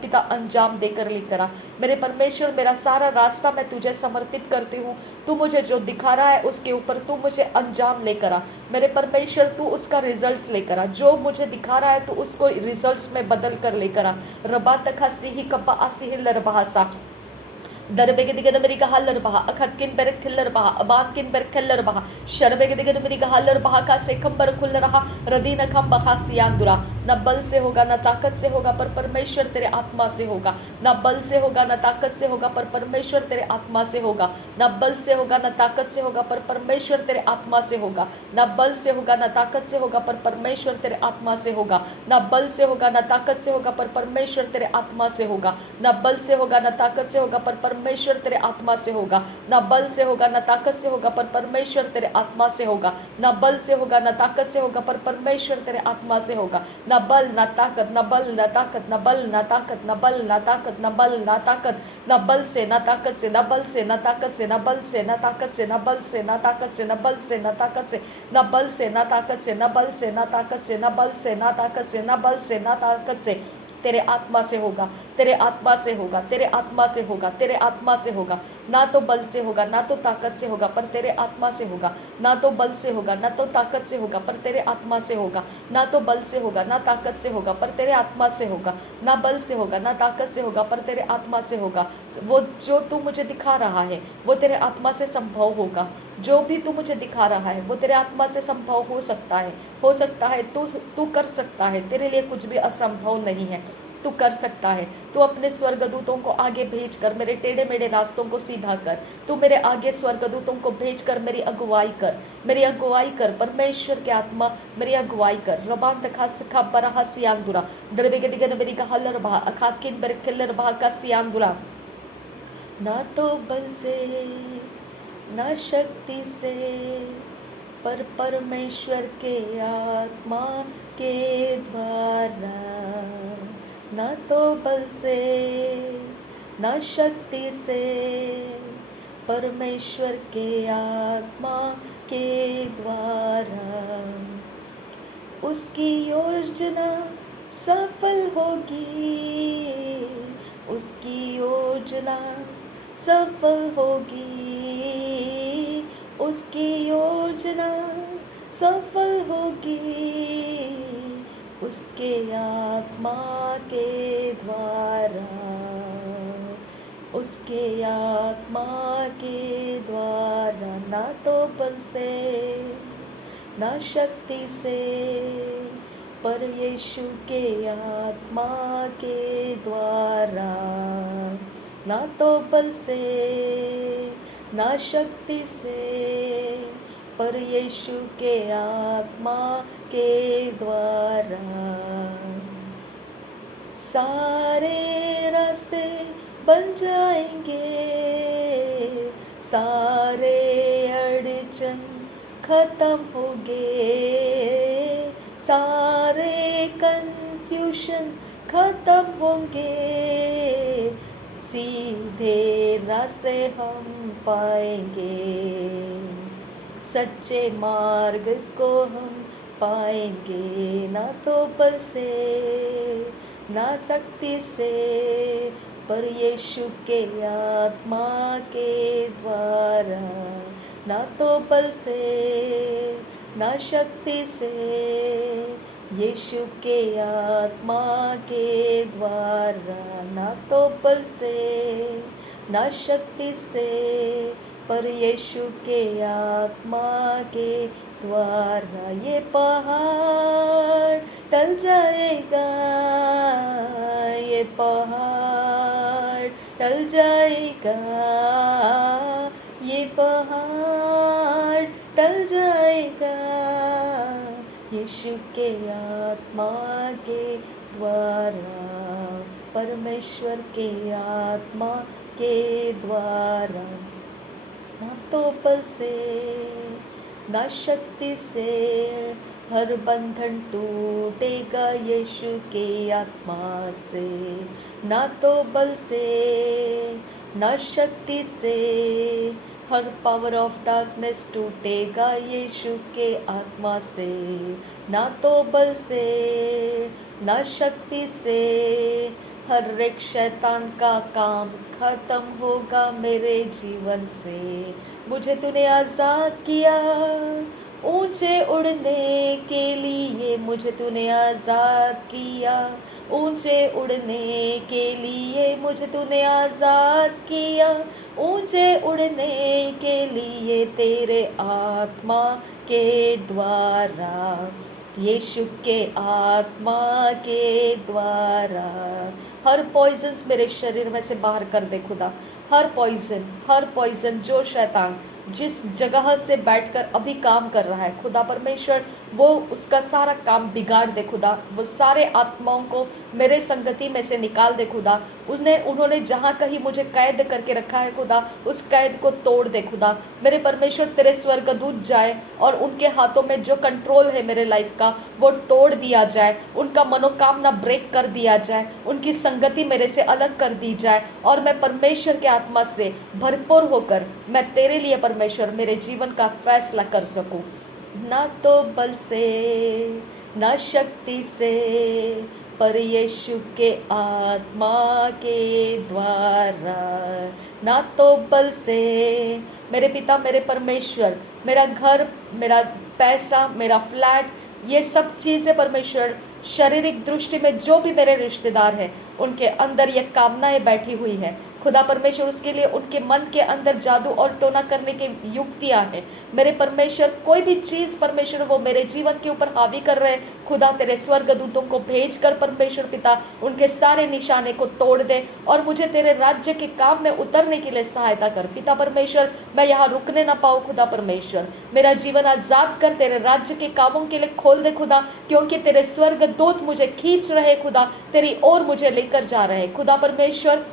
पिता अंजाम देकर लेकर आ। मेरे परमेश्वर मेरा सारा रास्ता मैं तुझे समर्पित करती हूँ, तू मुझे जो दिखा रहा है उसके ऊपर तू मुझे अंजाम लेकर आ। मेरे परमेश्वर तू उसका रिजल्ट्स लेकर आ, जो मुझे दिखा रहा है तू उसको रिजल्ट्स में बदल कर लेकर आ। रबा तखा सिही कब्बा आसिह लरबासा दरबेगदिगन अमेरिका हल्लर बहा अखत किन बर खिल्लर बहा अबान किन बर खिल्लर बहा शरबेगदिगन अमेरिका हल्लर बहा का से खंबर खुल रहा रदीन खम बहा सियांदुरा न बल से होगा न ताकत से होगा पर परमेश्वर तेरे आत्मा से होगा, न बल से होगा न ताकत से होगा पर परमेश्वर तेरे आत्मा से होगा, न बल से होगा न ताकत से होगा पर परमेश्वर तेरे आत्मा से होगा, न बल से होगा न ताकत से होगा पर परमेश्वर तेरे आत्मा से होगा, न बल से होगा न ताकत से होगा पर परमेश्वर तेरे आत्मा से होगा, न बल से होगा न ताकत से होगा पर परमेश्वर तेरे आत्मा से होगा, न बल से होगा न ताकत से होगा पर परमेश्वर तेरे आत्मा से होगा, न बल से होगा न ताकत से होगा पर परमेश्वर तेरे आत्मा से होगा, न बल न ताकत न बल न ताकत न बल न ताकत न बल न ताकत न बल न ताकत न बल से न ताकत से न बल से न ताकत से न बल से न ताकत से न बल से न ताकत से न बल से न ताकत से न बल से न ताकत से न बल से न ताकत से न बल से न ताकत से न बल से न ताकत से तेरे आत्मा से होगा, तेरे आत्मा से होगा, तेरे आत्मा से होगा, तेरे आत्मा से होगा। ना तो बल से होगा, ना तो ताकत से होगा, पर तेरे आत्मा से होगा। ना तो बल से होगा, ना तो ताकत से होगा, पर तेरे आत्मा से होगा। ना तो बल से होगा, ना ताकत से होगा, पर तेरे आत्मा से होगा। ना बल से होगा, ना ताकत से होगा, पर तेरे आत्मा से होगा। वो जो तू मुझे दिखा रहा है वो तेरे आत्मा से संभव होगा। जो भी तू मुझे दिखा रहा है वो तेरे आत्मा से संभव हो सकता है। हो सकता है तू तू कर सकता है, तेरे लिए कुछ भी असंभव नहीं है। तू कर सकता है। तू अपने स्वर्गदूतों को आगे भेज कर मेरे टेढ़े मेढ़े रास्तों को सीधा कर। तू मेरे आगे स्वर्गदूतों को भेज कर मेरी अगुवाई कर, मेरी अगुवाई कर। परमेश्वर के आत्मा मेरी अगुवाई कर। रबान दखा सिखा बरहा सियांदुरा दरबेगे दिगे मेरी का हल्लर बहा अखाकिन बर खिल्लर बहा का सियांदुरा। ना तो बल से ना शक्ति से, पर परमेश्वर के आत्मा के द्वारा। ना तो बल से ना शक्ति से, परमेश्वर के आत्मा के द्वारा। उसकी योजना सफल होगी, उसकी योजना सफल होगी, उसकी योजना सफल होगी, उसके आत्मा के द्वारा, उसके आत्मा के द्वारा। ना तो बल से ना शक्ति से, पर यीशु के आत्मा के द्वारा। ना तो बल से ना शक्ति से, पर यीशु के आत्मा के द्वारा। सारे रास्ते बन जाएंगे, सारे अड़चन खत्म होंगे, सारे कंफ्यूजन खत्म होंगे, सीधे रास्ते हम पाएंगे, सच्चे मार्ग को हम पाएंगे। ना तो बल से ना शक्ति से, पर यीशु के आत्मा के द्वारा। ना तो बल से ना शक्ति से, यीशु के आत्मा के द्वारा। ना तो बल से ना शक्ति से, पर यीशु के आत्मा के द्वारा। ये पहाड़ टल जाएगा, ये पहाड़ टल जाएगा, ये पहाड़ टल जाएगा, यीशु के आत्मा के द्वारा, परमेश्वर के आत्मा के द्वारा। ना तो बल से ना शक्ति से, हर बंधन टूटेगा यीशु के आत्मा से। ना तो बल से ना शक्ति से, हर पावर ऑफ डार्कनेस टूटेगा यीशु के आत्मा से। ना तो बल से ना शक्ति से, हर एक शैतान का काम खत्म होगा मेरे जीवन से। मुझे तूने आज़ाद किया ऊंचे उड़ने के लिए, मुझे तूने आज़ाद किया ऊंचे उड़ने के लिए, मुझे तूने आज़ाद किया ऊंचे उड़ने के लिए, तेरे आत्मा के द्वारा, यीशु के आत्मा के द्वारा। हर पॉइजन्स मेरे शरीर में से बाहर कर दे खुदा। हर पॉइजन जो शैतान जिस जगह से बैठकर अभी काम कर रहा है खुदा परमेश्वर, वो उसका सारा काम बिगाड़ दे खुदा। वो सारे आत्माओं को मेरे संगति में से निकाल दे खुदा। उन्होंने जहाँ कहीं मुझे कैद करके रखा है खुदा, उस कैद को तोड़ दे खुदा। मेरे परमेश्वर तेरे स्वर्गदूत जाए और उनके हाथों में जो कंट्रोल है मेरे लाइफ का वो तोड़ दिया जाए, उनका मनोकामना ब्रेक कर दिया जाए, उनकी संगति मेरे से अलग कर दी जाए, और मैं परमेश्वर के आत्मा से भरपूर होकर मैं तेरे लिए परमेश्वर मेरे जीवन का फैसला कर सकूं। ना तो बल से ना शक्ति से, पर यीशु के आत्मा के द्वारा, ना तो बल से। मेरे पिता मेरे परमेश्वर, मेरा घर, मेरा पैसा, मेरा फ्लैट, ये सब चीज़ें परमेश्वर, शारीरिक दृष्टि में जो भी मेरे रिश्तेदार हैं उनके अंदर ये कामनाएं बैठी हुई है खुदा परमेश्वर, उसके लिए उनके मन के अंदर जादू और टोना करने की युक्तियां हैं मेरे परमेश्वर। कोई भी चीज़ परमेश्वर वो मेरे जीवन के ऊपर हावी कर रहे हैं खुदा, तेरे स्वर्गदूतों को भेज कर परमेश्वर पिता उनके सारे निशाने को तोड़ दे और मुझे तेरे राज्य के काम में उतरने के लिए सहायता कर पिता परमेश्वर। मैं यहाँ रुकने ना पाऊँ खुदा परमेश्वर, मेरा जीवन आजाद कर, तेरे राज्य के कामों के लिए खोल दे खुदा, क्योंकि तेरे स्वर्गदूत मुझे खींच रहे खुदा, तेरी ओर मुझे लेकर जा रहे खुदा परमेश्वर।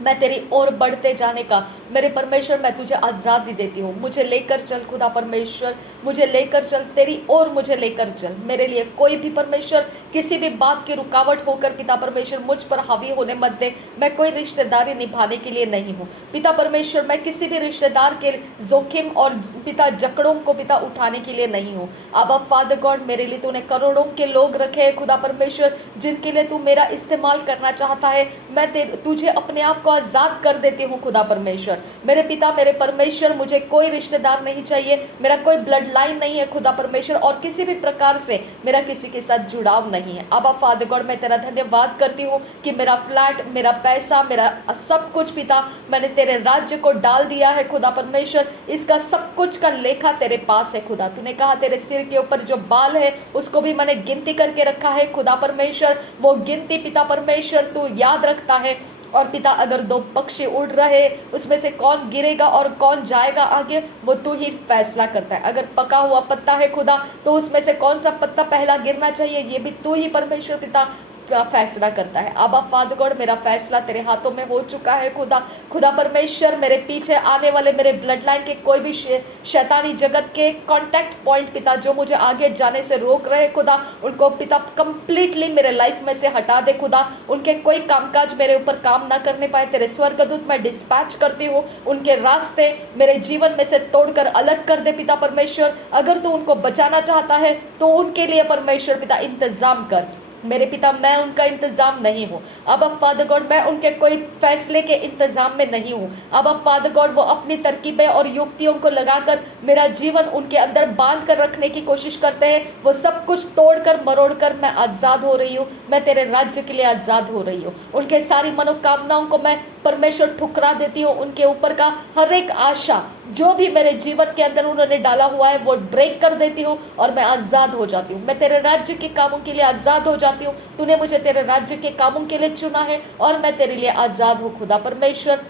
मैं तेरी ओर बढ़ते जाने का मेरे परमेश्वर मैं तुझे आज़ादी देती हूँ। मुझे लेकर चल खुदा परमेश्वर, मुझे लेकर चल, तेरी ओर मुझे लेकर चल। मेरे लिए कोई भी परमेश्वर किसी भी बात की रुकावट होकर पिता परमेश्वर मुझ पर हावी होने मत दे। मैं कोई रिश्तेदारी निभाने के लिए नहीं हूँ पिता परमेश्वर, मैं किसी भी रिश्तेदार के जोखिम और पिता जकड़ों को पिता उठाने के लिए नहीं हूँ। अब फादर गॉड, मेरे लिए तूने करोड़ों के लोग रखे हैं खुदा परमेश्वर, जिनके लिए तू मेरा इस्तेमाल करना चाहता है। मैं तुझे अपने आप को आजाद कर देती हूँ खुदा परमेश्वर। मेरे पिता मेरे परमेश्वर, मुझे कोई रिश्तेदार नहीं चाहिए, मेरा कोई ब्लड लाइन नहीं है खुदा परमेश्वर, और किसी भी प्रकार से मेरा किसी के साथ जुड़ाव नहीं है। अब फादर गॉड, मैं तेरा धन्यवाद करती हूँ कि मेरा फ्लैट, मेरा पैसा, मेरा सब कुछ पिता मैंने तेरे राज्य को डाल दिया है खुदा परमेश्वर। इसका सब कुछ का लेखा तेरे पास है खुदा। तूने कहा तेरे सिर के ऊपर जो बाल है उसको भी मैंने गिनती करके रखा है खुदा परमेश्वर। वो गिनती पिता परमेश्वर तू याद रखता है। और पिता, अगर दो पक्षी उड़ रहे उसमें से कौन गिरेगा और कौन जाएगा आगे, वो तू ही फैसला करता है। अगर पका हुआ पत्ता है खुदा, तो उसमें से कौन सा पत्ता पहला गिरना चाहिए, ये भी तू ही परमेश्वर पिता का फैसला करता है। अब फादर गॉड, मेरा फैसला तेरे हाथों में हो चुका है खुदा। खुदा परमेश्वर, मेरे पीछे आने वाले मेरे ब्लड लाइन के कोई भी शैतानी जगत के कांटेक्ट पॉइंट पिता जो मुझे आगे जाने से रोक रहे खुदा, उनको पिता कंप्लीटली मेरे लाइफ में से हटा दे खुदा। उनके कोई कामकाज मेरे ऊपर काम ना करने पाए, तेरे स्वर्गदूत मैं डिस्पैच करती हूँ, उनके रास्ते मेरे जीवन में से तोड़कर अलग कर दे पिता परमेश्वर। अगर तू उनको बचाना चाहता है तो उनके लिए परमेश्वर पिता इंतजाम कर मेरे पिता, मैं उनका इंतजाम नहीं हूँ। अब फादर गॉड, मैं उनके कोई फैसले के इंतजाम में नहीं हूँ। अब फादर गॉड, वो अपनी तरकीबें और युक्तियों को लगाकर मेरा जीवन उनके अंदर बांध कर रखने की कोशिश करते हैं। वो सब कुछ तोड़कर मरोड़कर मैं आज़ाद हो रही हूँ, मैं तेरे राज्य के लिए आज़ाद हो रही हूँ। उनके सारी मनोकामनाओं को मैं परमेश्वर ठुकरा देती हूँ। उनके ऊपर का हर एक आशा जो भी मेरे जीवन के अंदर उन्होंने डाला हुआ है वो ब्रेक कर देती हूँ और मैं आज़ाद हो जाती हूँ। मैं तेरे राज्य के कामों के लिए आज़ाद हो जाती हूँ। तूने मुझे तेरे राज्य के कामों के लिए चुना है और मैं तेरे लिए आज़ाद हूँ खुदा परमेश्वर।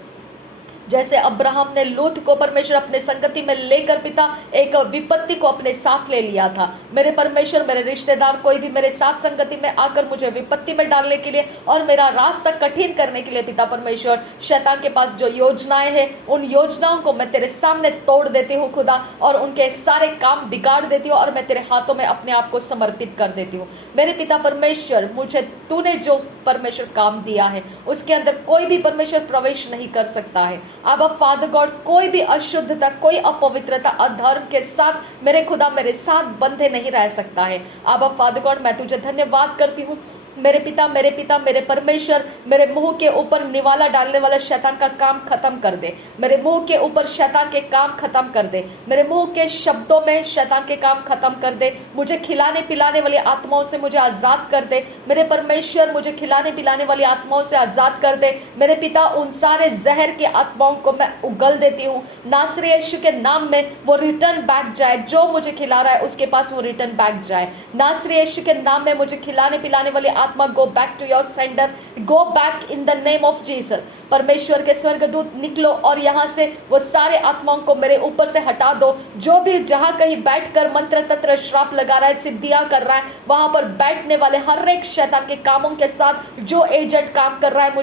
जैसे अब्राहम ने लूत को परमेश्वर अपने संगति में लेकर पिता एक विपत्ति को अपने साथ ले लिया था। मेरे परमेश्वर, मेरे रिश्तेदार कोई भी मेरे साथ संगति में आकर मुझे विपत्ति में डालने के लिए और मेरा रास्ता कठिन करने के लिए पिता परमेश्वर, शैतान के पास जो योजनाएं हैं उन योजनाओं को मैं तेरे सामने तोड़ देती हूँ खुदा, और उनके सारे काम बिगाड़ देती हूँ और मैं तेरे हाथों में अपने आप को समर्पित कर देती हूँ। मेरे पिता परमेश्वर, मुझे तूने जो परमेश्वर काम दिया है उसके अंदर कोई भी परमेश्वर प्रवेश नहीं कर सकता है। अब फादर गॉड, कोई भी अशुद्धता, कोई अपवित्रता, अधर्म के साथ मेरे खुदा मेरे साथ बंधे नहीं रह सकता है। अब फादर गॉड, मैं तुझे धन्यवाद करती हूँ मेरे पिता, मेरे परमेश्वर। मेरे मुंह के ऊपर निवाला डालने वाला शैतान का काम खत्म कर दे। मेरे मुंह के ऊपर शैतान के काम खत्म कर दे। मेरे मुंह के शब्दों में शैतान के काम खत्म कर दे। मुझे खिलाने पिलाने वाली आत्माओं से मुझे आज़ाद कर दे मेरे परमेश्वर। मुझे खिलाने पिलाने वाली आत्माओं से आज़ाद कर दे मेरे पिता। उन सारे जहर के आत्माओं को मैं उगल देती हूँ नासरी यीशु के नाम में। वो रिटर्न बैक जाए, जो मुझे खिला रहा है उसके पास वो रिटर्न बैक जाए नासरी यीशु के नाम में। मुझे खिलाने पिलाने वाली आत्मा, go back to your sender, go back in the name of Jesus. परमेश्वर के स्वर्गदूत निकलो और यहाँ से वो सारे आत्माओं को मेरे ऊपर से हटा दो। जो भी जहाँ कहीं बैठकर मंत्र तंत्र श्राप लगा रहा है, सिद्धियाँ कर रहा है, वहाँ पर बैठने वाले हर एक शैतान के कामों के साथ जो एजेंट काम कर रहा है,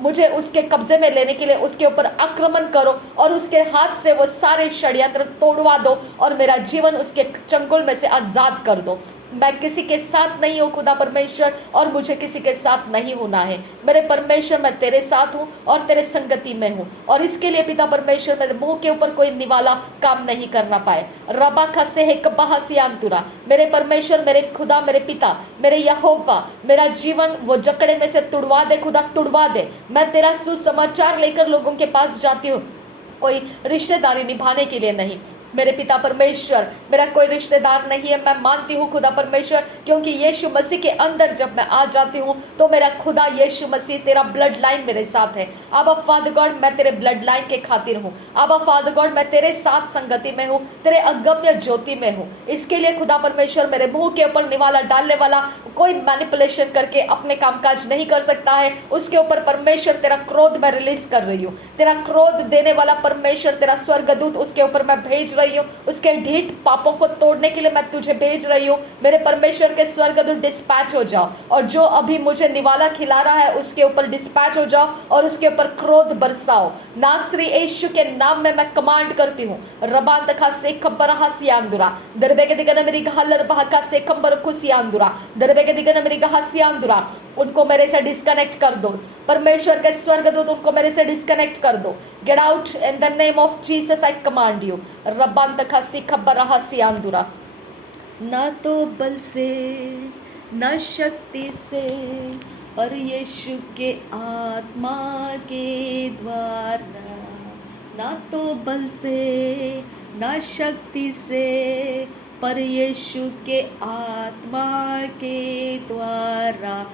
मुझे उसके कब्जे में लेने के लिए उसके ऊपर आक्रमण करो और उसके हाथ से वो सारे षड्यंत्र तोड़वा दो और मेरा जीवन उसके चंगुल में से आज़ाद कर दो। मैं किसी के साथ नहीं हूँ खुदा परमेश्वर, और मुझे किसी के साथ नहीं होना है। मेरे परमेश्वर मैं तेरे साथ हूँ और तेरे संगति में हूँ, और इसके लिए पिता परमेश्वर मेरे मुंह के ऊपर कोई निवाला काम नहीं करना पाए। रबा खसे है कब्बा हसियांतुरा, मेरे परमेश्वर, मेरे खुदा, मेरे पिता, मेरे यहोवा, मेरा जीवन वो जकड़े में से तुड़वा दे खुदा, तुड़वा दे। मैं तेरा सुसमाचार लेकर लोगों के पास जाती हूँ, कोई रिश्तेदारी निभाने के लिए नहीं। मेरे पिता परमेश्वर, मेरा कोई रिश्तेदार नहीं है, मैं मानती हूँ खुदा परमेश्वर, क्योंकि यीशु मसीह के अंदर जब मैं आ जाती हूँ तो मेरा खुदा यीशु मसीह, तेरा ब्लड लाइन मेरे साथ है। अब फादर गॉड मैं तेरे ब्लड लाइन के खातिर हूँ। अब फादर गॉड मैं तेरे साथ संगति में हूँ, तेरे अगम्य ज्योति में हूँ। इसके लिए खुदा परमेश्वर मेरे मुंह के ऊपर निवाला डालने वाला कोई मैनिपुलेशन करके अपने कामकाज नहीं कर सकता है। उसके ऊपर परमेश्वर तेरा क्रोध मैं रिलीज कर रही हूँ। तेरा क्रोध देने वाला परमेश्वर, तेरा स्वर्गदूत उसके ऊपर मैं भेज रही हूँ। उसके ढीठ पापों को तोड़ने के लिए मैं तुझे भेज रही हूँ। मेरे परमेश्वर के स्वर्गदूत डिस्पैच हो जाओ, और जो अभी मुझे निवाला खिला रहा है उसके ऊपर डिस्पैच हो जाओ और उसके ऊपर क्रोध बरसाओ। नासरी यीशु के नाम में मैं कमांड करती हूँ। रबान तखा से खबर हसियांदुरा दरबे के दिगन मेरी गहलर बहका से खबर खुशियांदुरा दरबे के दिगन मेरी गहसियांदुरा, उनको मेरे से डिस्कनेक्ट कर दो। परमेश्वर के स्वर्गदूत उनको मेरे से डिस्कनेक्ट कर दो। Get out in the name of Jesus, I command you. रबान तखा से खबर हसियांदुरा, ना तो बल से न शक्ति से, पर यीशु के आत्मा के द्वारा। ना तो बल से न शक्ति से, पर यीशु के आत्मा के द्वारा।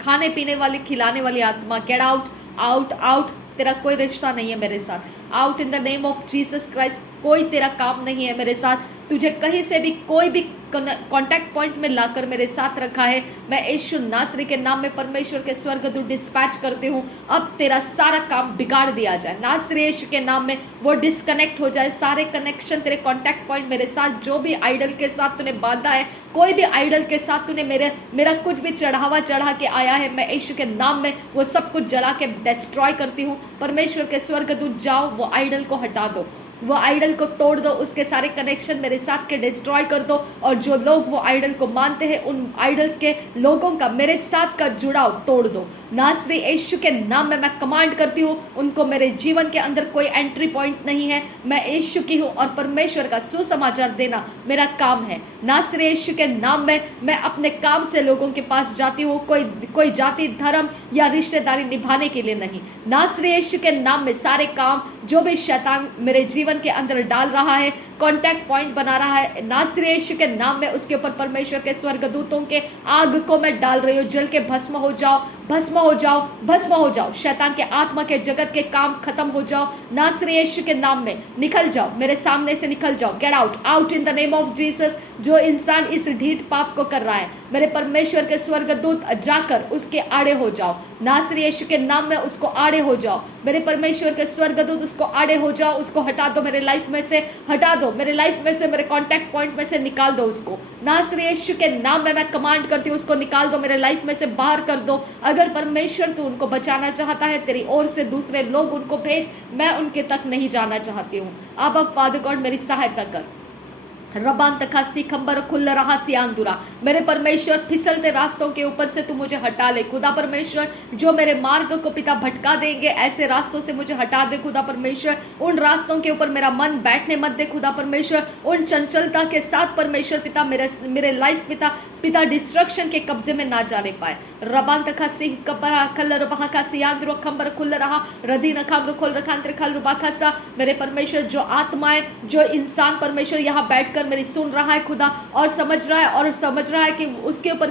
खाने पीने वाली, खिलाने वाली आत्मा, गेट आउट, आउट, आउट। तेरा कोई रिश्ता नहीं है मेरे साथ। Out in the name of Jesus Christ. कोई तेरा काम नहीं है मेरे साथ। तुझे कहीं से भी कोई भी कांटेक्ट पॉइंट में लाकर मेरे साथ रखा है, मैं यीशु नासरी के नाम में परमेश्वर के स्वर्गदूत डिस्पैच करती हूँ। अब तेरा सारा काम बिगाड़ दिया जाए नासरी यीशु के नाम में, वो डिस्कनेक्ट हो जाए। सारे कनेक्शन, तेरे कांटेक्ट पॉइंट मेरे साथ, जो भी आइडल के साथ तूने बांधा है, कोई भी आइडल के साथ तूने मेरा कुछ भी चढ़ावा चढ़ा के आया है, मैं यीशु के नाम में वो सब कुछ जला के डिस्ट्रॉय करती हूँ। परमेश्वर के स्वर्गदूत जाओ, वो आइडल को हटा दो, वो आइडल को तोड़ दो, उसके सारे कनेक्शन मेरे साथ के डिस्ट्रॉय कर दो। और जो लोग वो आइडल को मानते हैं, उन आइडल्स के लोगों का मेरे साथ का जुड़ाव तोड़ दो। नासरी यीशु के नाम में मैं कमांड करती हूँ, उनको मेरे जीवन के अंदर कोई एंट्री पॉइंट नहीं है। मैं यीशु की हूँ और परमेश्वर का सुसमाचार देना मेरा काम है। नासरी यीशु के नाम में मैं अपने काम से लोगों के पास जाती हूँ, कोई जाति, धर्म या रिश्तेदारी निभाने के लिए नहीं। नासरी यीशु के नाम में सारे काम जो भी शैतान मेरे जीवन के अंदर डाल रहा है, कांटेक्ट पॉइंट बना रहा है, नासरी यीशु के नाम में उसके ऊपर परमेश्वर के स्वर्गदूतों के आग को मैं डाल रही हूँ। जल के भस्म हो जाओ, भस्म हो जाओ, भस्म हो जाओ। शैतान के आत्मा के जगत के काम खत्म हो जाओ। नासरी यीशु के नाम में निकल जाओ, मेरे सामने से निकल जाओ। Get out, out in the name of Jesus. जो इंसान इस ढीठ पाप को कर रहा है, मेरे परमेश्वर के स्वर्गदूत जाकर उसके आड़े हो जाओ। नासरी यीशु के नाम में उसको आड़े हो जाओ। मेरे परमेश्वर के स्वर्गदूत उसको आड़े हो जाओ, उसको हटा दो मेरे लाइफ में से, हटा दो मेरे लाइफ में से, मेरे कांटेक्ट पॉइंट में से निकाल दो उसको। नासरी यीशु के नाम में मैं कमांड करती हूँ, उसको निकाल दो, मेरे लाइफ में से बाहर कर दो। अगर परमेश्वर तू उनको बचाना चाहता है, तेरी ओर से दूसरे लोग उनको भेज, मैं उनके तक नहीं जाना चाहती हूँ। अब फादर गॉड मेरी सहायता कर। रबान तखा सिखंबर खुल रहा सियांदुरा, मेरे परमेश्वर फिसलते रास्तों के ऊपर से तू मुझे हटा ले खुदा परमेश्वर। जो मेरे मार्ग को पिता भटका देंगे, ऐसे रास्तों से मुझे हटा दे खुदा परमेश्वर। उन रास्तों के ऊपर मेरा मन बैठने मत दे खुदा परमेश्वर। उन चंचलता के साथ परमेश्वर पिता मेरे लाइफ पिता डिस्ट्रक्शन के कब्जे में ना जाने पाए। रबान तखा सिंह कबरा खल्लर बहाका सियांदुरा खंबर खुल रहा रदी नखाम रुखोल रखांतर खल रुबाखा सा, मेरे परमेश्वर जो आत्माएं, जो इंसान परमेश्वर यहाँ बैठकर मेरी सुन रहा है खुदा और समझ रहा है कि उसके ऊपर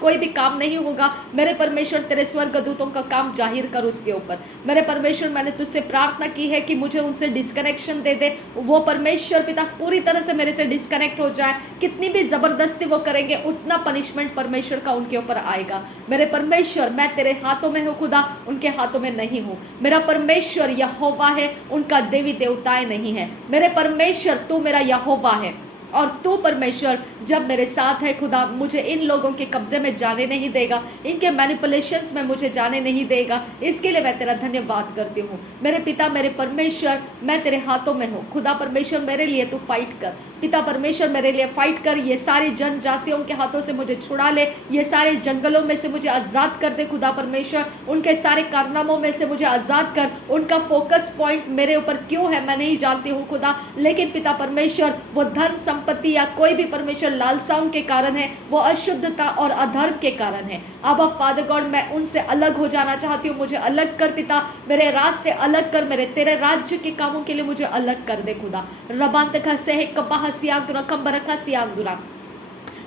कोई भी काम नहीं होगा, मेरे परमेश्वर तेरे स्वर्गदूतों का काम जाहिर कर उसके ऊपर। मेरे परमेश्वर मैंने तुझसे प्रार्थना की है कि मुझे उनसे डिस्कनेक्शन दे दे। वो परमेश्वर पिता पूरी तरह से मेरे से डिस्कनेक्ट हो जाए। कितनी भी जबरदस्ती वो करेंगे, उतना पनिशमेंट परमेश्वर का उनके ऊपर आएगा। मेरे परमेश्वर मैं तेरे हाथों में हूँ खुदा, उनके हाथों में नहीं हूँ। मेरा परमेश्वर यहोवा है, उनका देवी देवताएं नहीं है। मेरे परमेश्वर तू मेरा यहोवा है। और तू परमेश्वर जब मेरे साथ है खुदा, मुझे इन लोगों के कब्जे में जाने नहीं देगा, इनके मैनिपुलेशंस में मुझे जाने नहीं देगा। इसके लिए मैं तेरा धन्यवाद करती हूँ। मेरे पिता, मेरे परमेश्वर, मैं तेरे हाथों में हूँ। खुदा परमेश्वर मेरे लिए तू फाइट कर। पिता परमेश्वर मेरे लिए फाइट कर। ये सारी जनजातियों के हाथों से मुझे छुड़ा ले, ये सारे जंगलों में से मुझे आज़ाद कर दे खुदा परमेश्वर। उनके सारे कारनामों में से मुझे आज़ाद कर। उनका फोकस पॉइंट मेरे ऊपर क्यों है मैं नहीं जानती हूँ खुदा, लेकिन पिता परमेश्वर वो धन संपत्ति या कोई भी परमेश्वर लालसाओं के कारण है, वो अशुद्धता और अधर्म के कारण है। अब फादर गॉड मैं उनसे अलग हो जाना चाहती हूँ। मुझे अलग कर पिता, मेरे रास्ते अलग कर, मेरे तेरे राज्य के कामों के लिए मुझे अलग कर दे खुदा। रबांत का सेह कबाह सियांदुरा कंबरखा सियांदुरा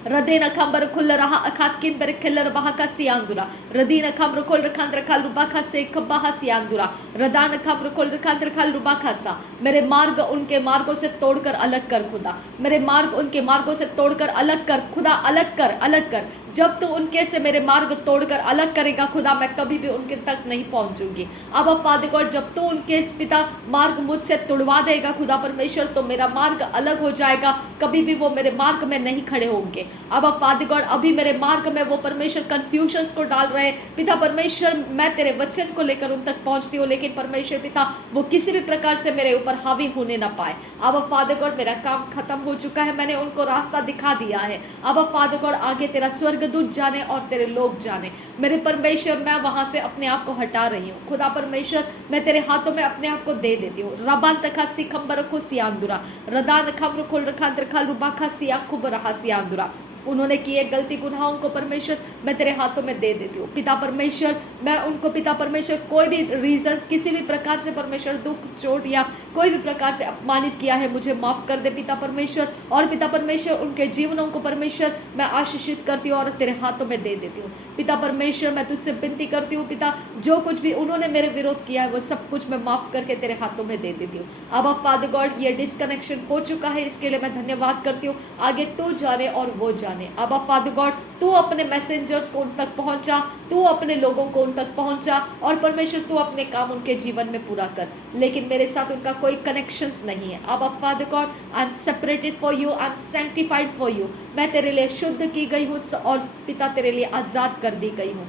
रदेना खंबर खुल रहा अखात किन बर खिलर बहा का सियांदुरा रदीना खंबर खुल रखांद्र खाल रुबा खा से कबाह सियांदुरा रदान खंबर खुल रखांद्र खाल रुबा खासा। मेरे मार्ग उनके मार्गों से तोड़कर अलग कर खुदा, मेरे मार्ग उनके मार्गों से तोड़कर अलग कर खुदा, अलग कर, अलग कर। जब तू उनके से मेरे मार्ग तोड़कर अलग करेगा खुदा, मैं कभी भी उनके तक नहीं पहुंचूंगी। अब फादर गॉड जब तू उनके पिता मार्ग मुझसे तोड़वा देगा खुदा परमेश्वर, तो मेरा मार्ग अलग हो जाएगा, कभी भी वो मेरे मार्ग में नहीं खड़े होंगे। अब फादर गॉड अभी मेरे मार्ग में वो परमेश्वर कंफ्यूजन्स को डाल रहे हैं पिता परमेश्वर, मैं तेरे वचन को लेकर उन तक पहुंचती हूँ, लेकिन परमेश्वर पिता वो किसी भी प्रकार से मेरे ऊपर हावी होने ना पाए। अब फादर गॉड मेरा काम खत्म हो चुका है, मैंने उनको रास्ता दिखा दिया है। अब फादर गॉड आगे तेरा स्वर्गदूत जाने और तेरे लोग जाने। मेरे परमेश्वर मैं वहां से अपने आप को हटा रही हूँ खुदा परमेश्वर, मैं तेरे हाथों में अपने आप को दे देती हूँ। रबान तखा सिखंबर को सियांदुरा रदान खम्र खोल रखा रखा रुबा खा सिया खुब रहा सियांदुरा। उन्होंने किए गलती गुनाहों को परमेश्वर मैं तेरे हाथों में दे देती हूँ पिता परमेश्वर। मैं उनको पिता परमेश्वर कोई भी रीजंस, किसी भी प्रकार से परमेश्वर दुख चोट या कोई भी प्रकार से अपमानित किया है, मुझे माफ कर दे पिता परमेश्वर। और पिता परमेश्वर उनके जीवनों को परमेश्वर मैं आशीषित करती हूँ और तेरे हाथों में दे देती हूँ पिता परमेश्वर। मैं तुझसे विनती करती हूँ पिता, जो कुछ भी उन्होंने मेरे विरोध किया है वो सब कुछ मैं माफ करके तेरे हाथों में दे देती हूँ। अब फादर गॉड ये डिस्कनेक्शन हो चुका है, इसके लिए मैं धन्यवाद करती हूँ। आगे तू जाने और वो जाने। अब फादर गॉड तू अपने मैसेंजर्स को उन तक पहुंचा, तू अपने लोगों को उन तक पहुंचा और परमेश्वर तू अपने काम उनके जीवन में पूरा कर, लेकिन मेरे साथ उनका कोई कनेक्शंस नहीं है। अब father God I am separated for you, I am sanctified for you. मैं तेरे लिए शुद्ध की गई हूँ और पिता तेरे लिए आजाद कर दी गई हूँ।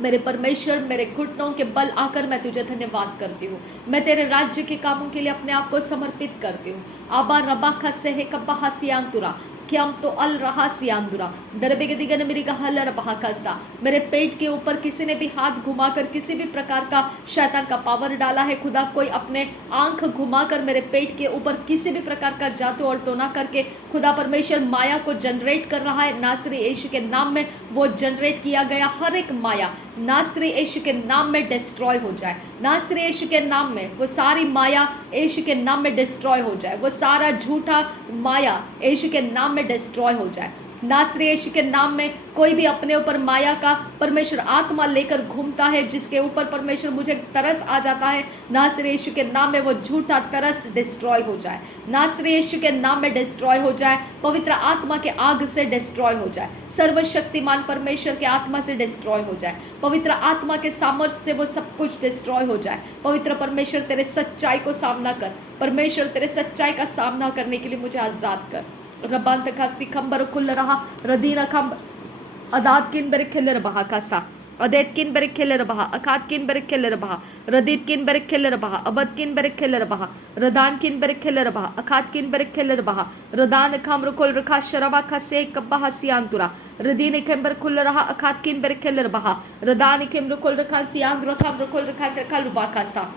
मेरे परमेश्वर मेरे घुटनों के बल आकर मैं तुझे धन्यवाद करती हूँ। मैं तेरे राज्य के कामों के लिए अपने आप को समर्पित करती हूँ। आबा रबा खसे है कब्बा हसियांतुरा हम तो अल रहा सियांदुरा दरबे दिगन मेरी का हल रहा खसा। मेरे पेट के ऊपर किसी ने भी हाथ घुमाकर किसी भी प्रकार का शैतान का पावर डाला है खुदा, कोई अपने आंख घुमाकर मेरे पेट के ऊपर किसी भी प्रकार का जादू और टोना करके खुदा परमेश्वर माया को जनरेट कर रहा है। नासरी यीशु के नाम में वो जनरेट किया गया हर एक माया नासरी यीशु के नाम में डिस्ट्रॉय हो जाए। नासरी यीशु के नाम में वो सारी माया यीशु के नाम में डिस्ट्रॉय हो जाए। वो सारा झूठा माया यीशु के नाम में डिस्ट्रॉय हो जाए। नासरी यीशु के नाम में कोई भी अपने ऊपर माया का परमेश्वर आत्मा लेकर घूमता है, जिसके ऊपर परमेश्वर मुझे तरस आ जाता है, नासरी यीशु के नाम में वो झूठा तरस डिस्ट्रॉय हो जाए। नासरी यीशु के नाम में डिस्ट्रॉय हो जाए। पवित्र आत्मा के आग से डिस्ट्रॉय हो जाए। सर्वशक्तिमान परमेश्वर के आत्मा से डिस्ट्रॉय हो जाए। पवित्र आत्मा के सामर्थ्य से वो सब कुछ डिस्ट्रॉय हो जाए। पवित्र परमेश्वर तेरे सच्चाई को सामना कर। परमेश्वर तेरे सच्चाई का सामना करने के लिए मुझे आजाद कर। रबांत का सिखंबर खुल रहा रदीना खम अदात किन बर खेल रहा कासा अदैत किन बर खेल रहा अखात किन बर खेल रहा रदीत किन बर खेल रहा अबद किन बर खेल रहा रदान किन बर खेल रहा अखात किन बर खेल रहा रदान खम रुकुल रखा शरबा खा से कब्बा सियांतुरा रदीन खेम्बर खुल रहा अखात किन बर खेल रहा रदान खेम रुकुल रखा सियांग रखा रुकुल रखा रखा लुबा कासा।